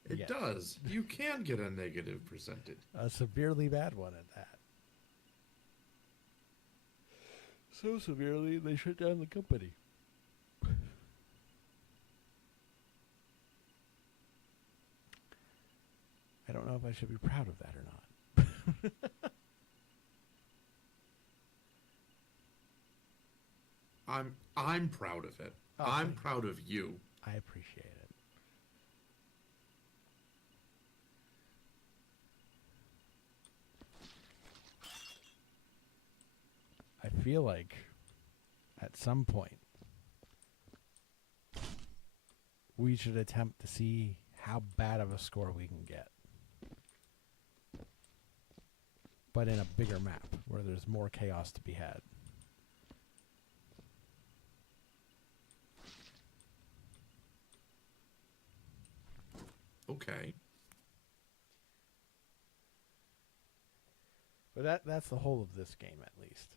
It Yes. does. You can get a negative percentage. A severely bad one at that. So severely, they shut down the company. I don't know if I should be proud of that or not. I'm proud of it. Oh, I'm thank you. proud of you. I appreciate it. I feel like at some point we should attempt to see how bad of a score we can get. But in a bigger map where there's more chaos to be had. Okay. But that's the whole of this game, at least.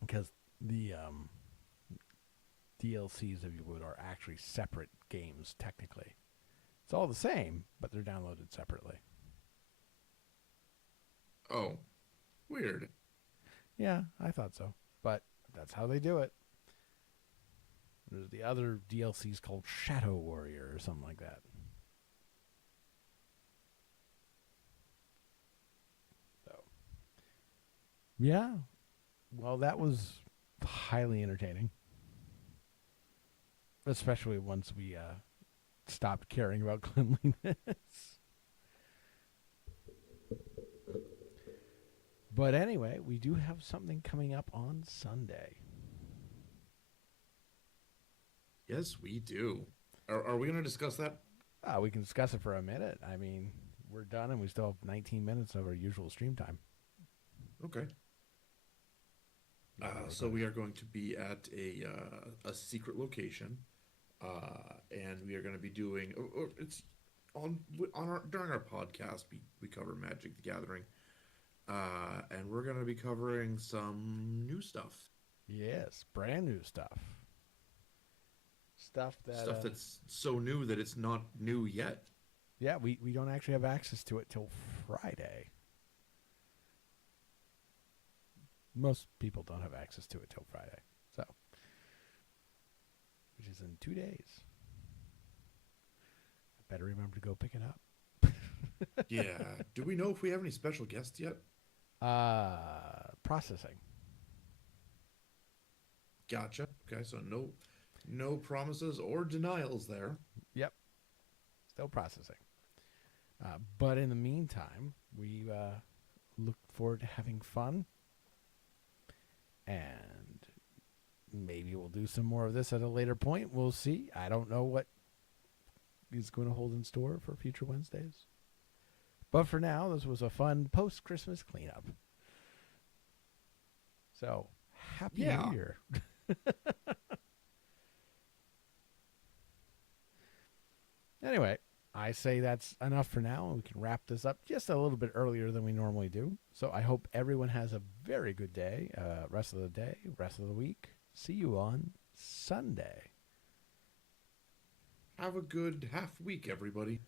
Because the DLCs, if you would, are actually separate games, technically. It's all the same, but they're downloaded separately. Oh, weird. Yeah, I thought so. But that's how they do it. There's the other DLCs called Shadow Warrior or something like that. So, yeah. Well, that was highly entertaining. Especially once we stopped caring about cleanliness. But anyway, we do have something coming up on Sunday. Yes, we do. Are we going to discuss that? We can discuss it for a minute. I mean, we're done and we still have 19 minutes of our usual stream time. Okay. So we are going to be at a secret location, and we are going to be doing. It's on our during our podcast. We cover Magic the Gathering, and we're going to be covering some new stuff. Yes, brand new stuff. Stuff That's so new that it's not new yet. Yeah, we don't actually have access to it till Friday. most people don't have access to it till Friday. So, which is in 2 days. I better remember to go pick it up. Yeah. Do we know if we have any special guests yet? Processing. Gotcha. Okay, so no promises or denials there. Yep. Still processing. But in the meantime, we look forward to having fun. And maybe we'll do some more of this at a later point. We'll see. I don't know what is going to hold in store for future Wednesdays. But for now, this was a fun post-Christmas cleanup. So, Happy New Year. Anyway, I say that's enough for now. We can wrap this up just a little bit earlier than we normally do. So I hope everyone has a very good day, rest of the day, rest of the week. See you on Sunday. Have a good half week, everybody.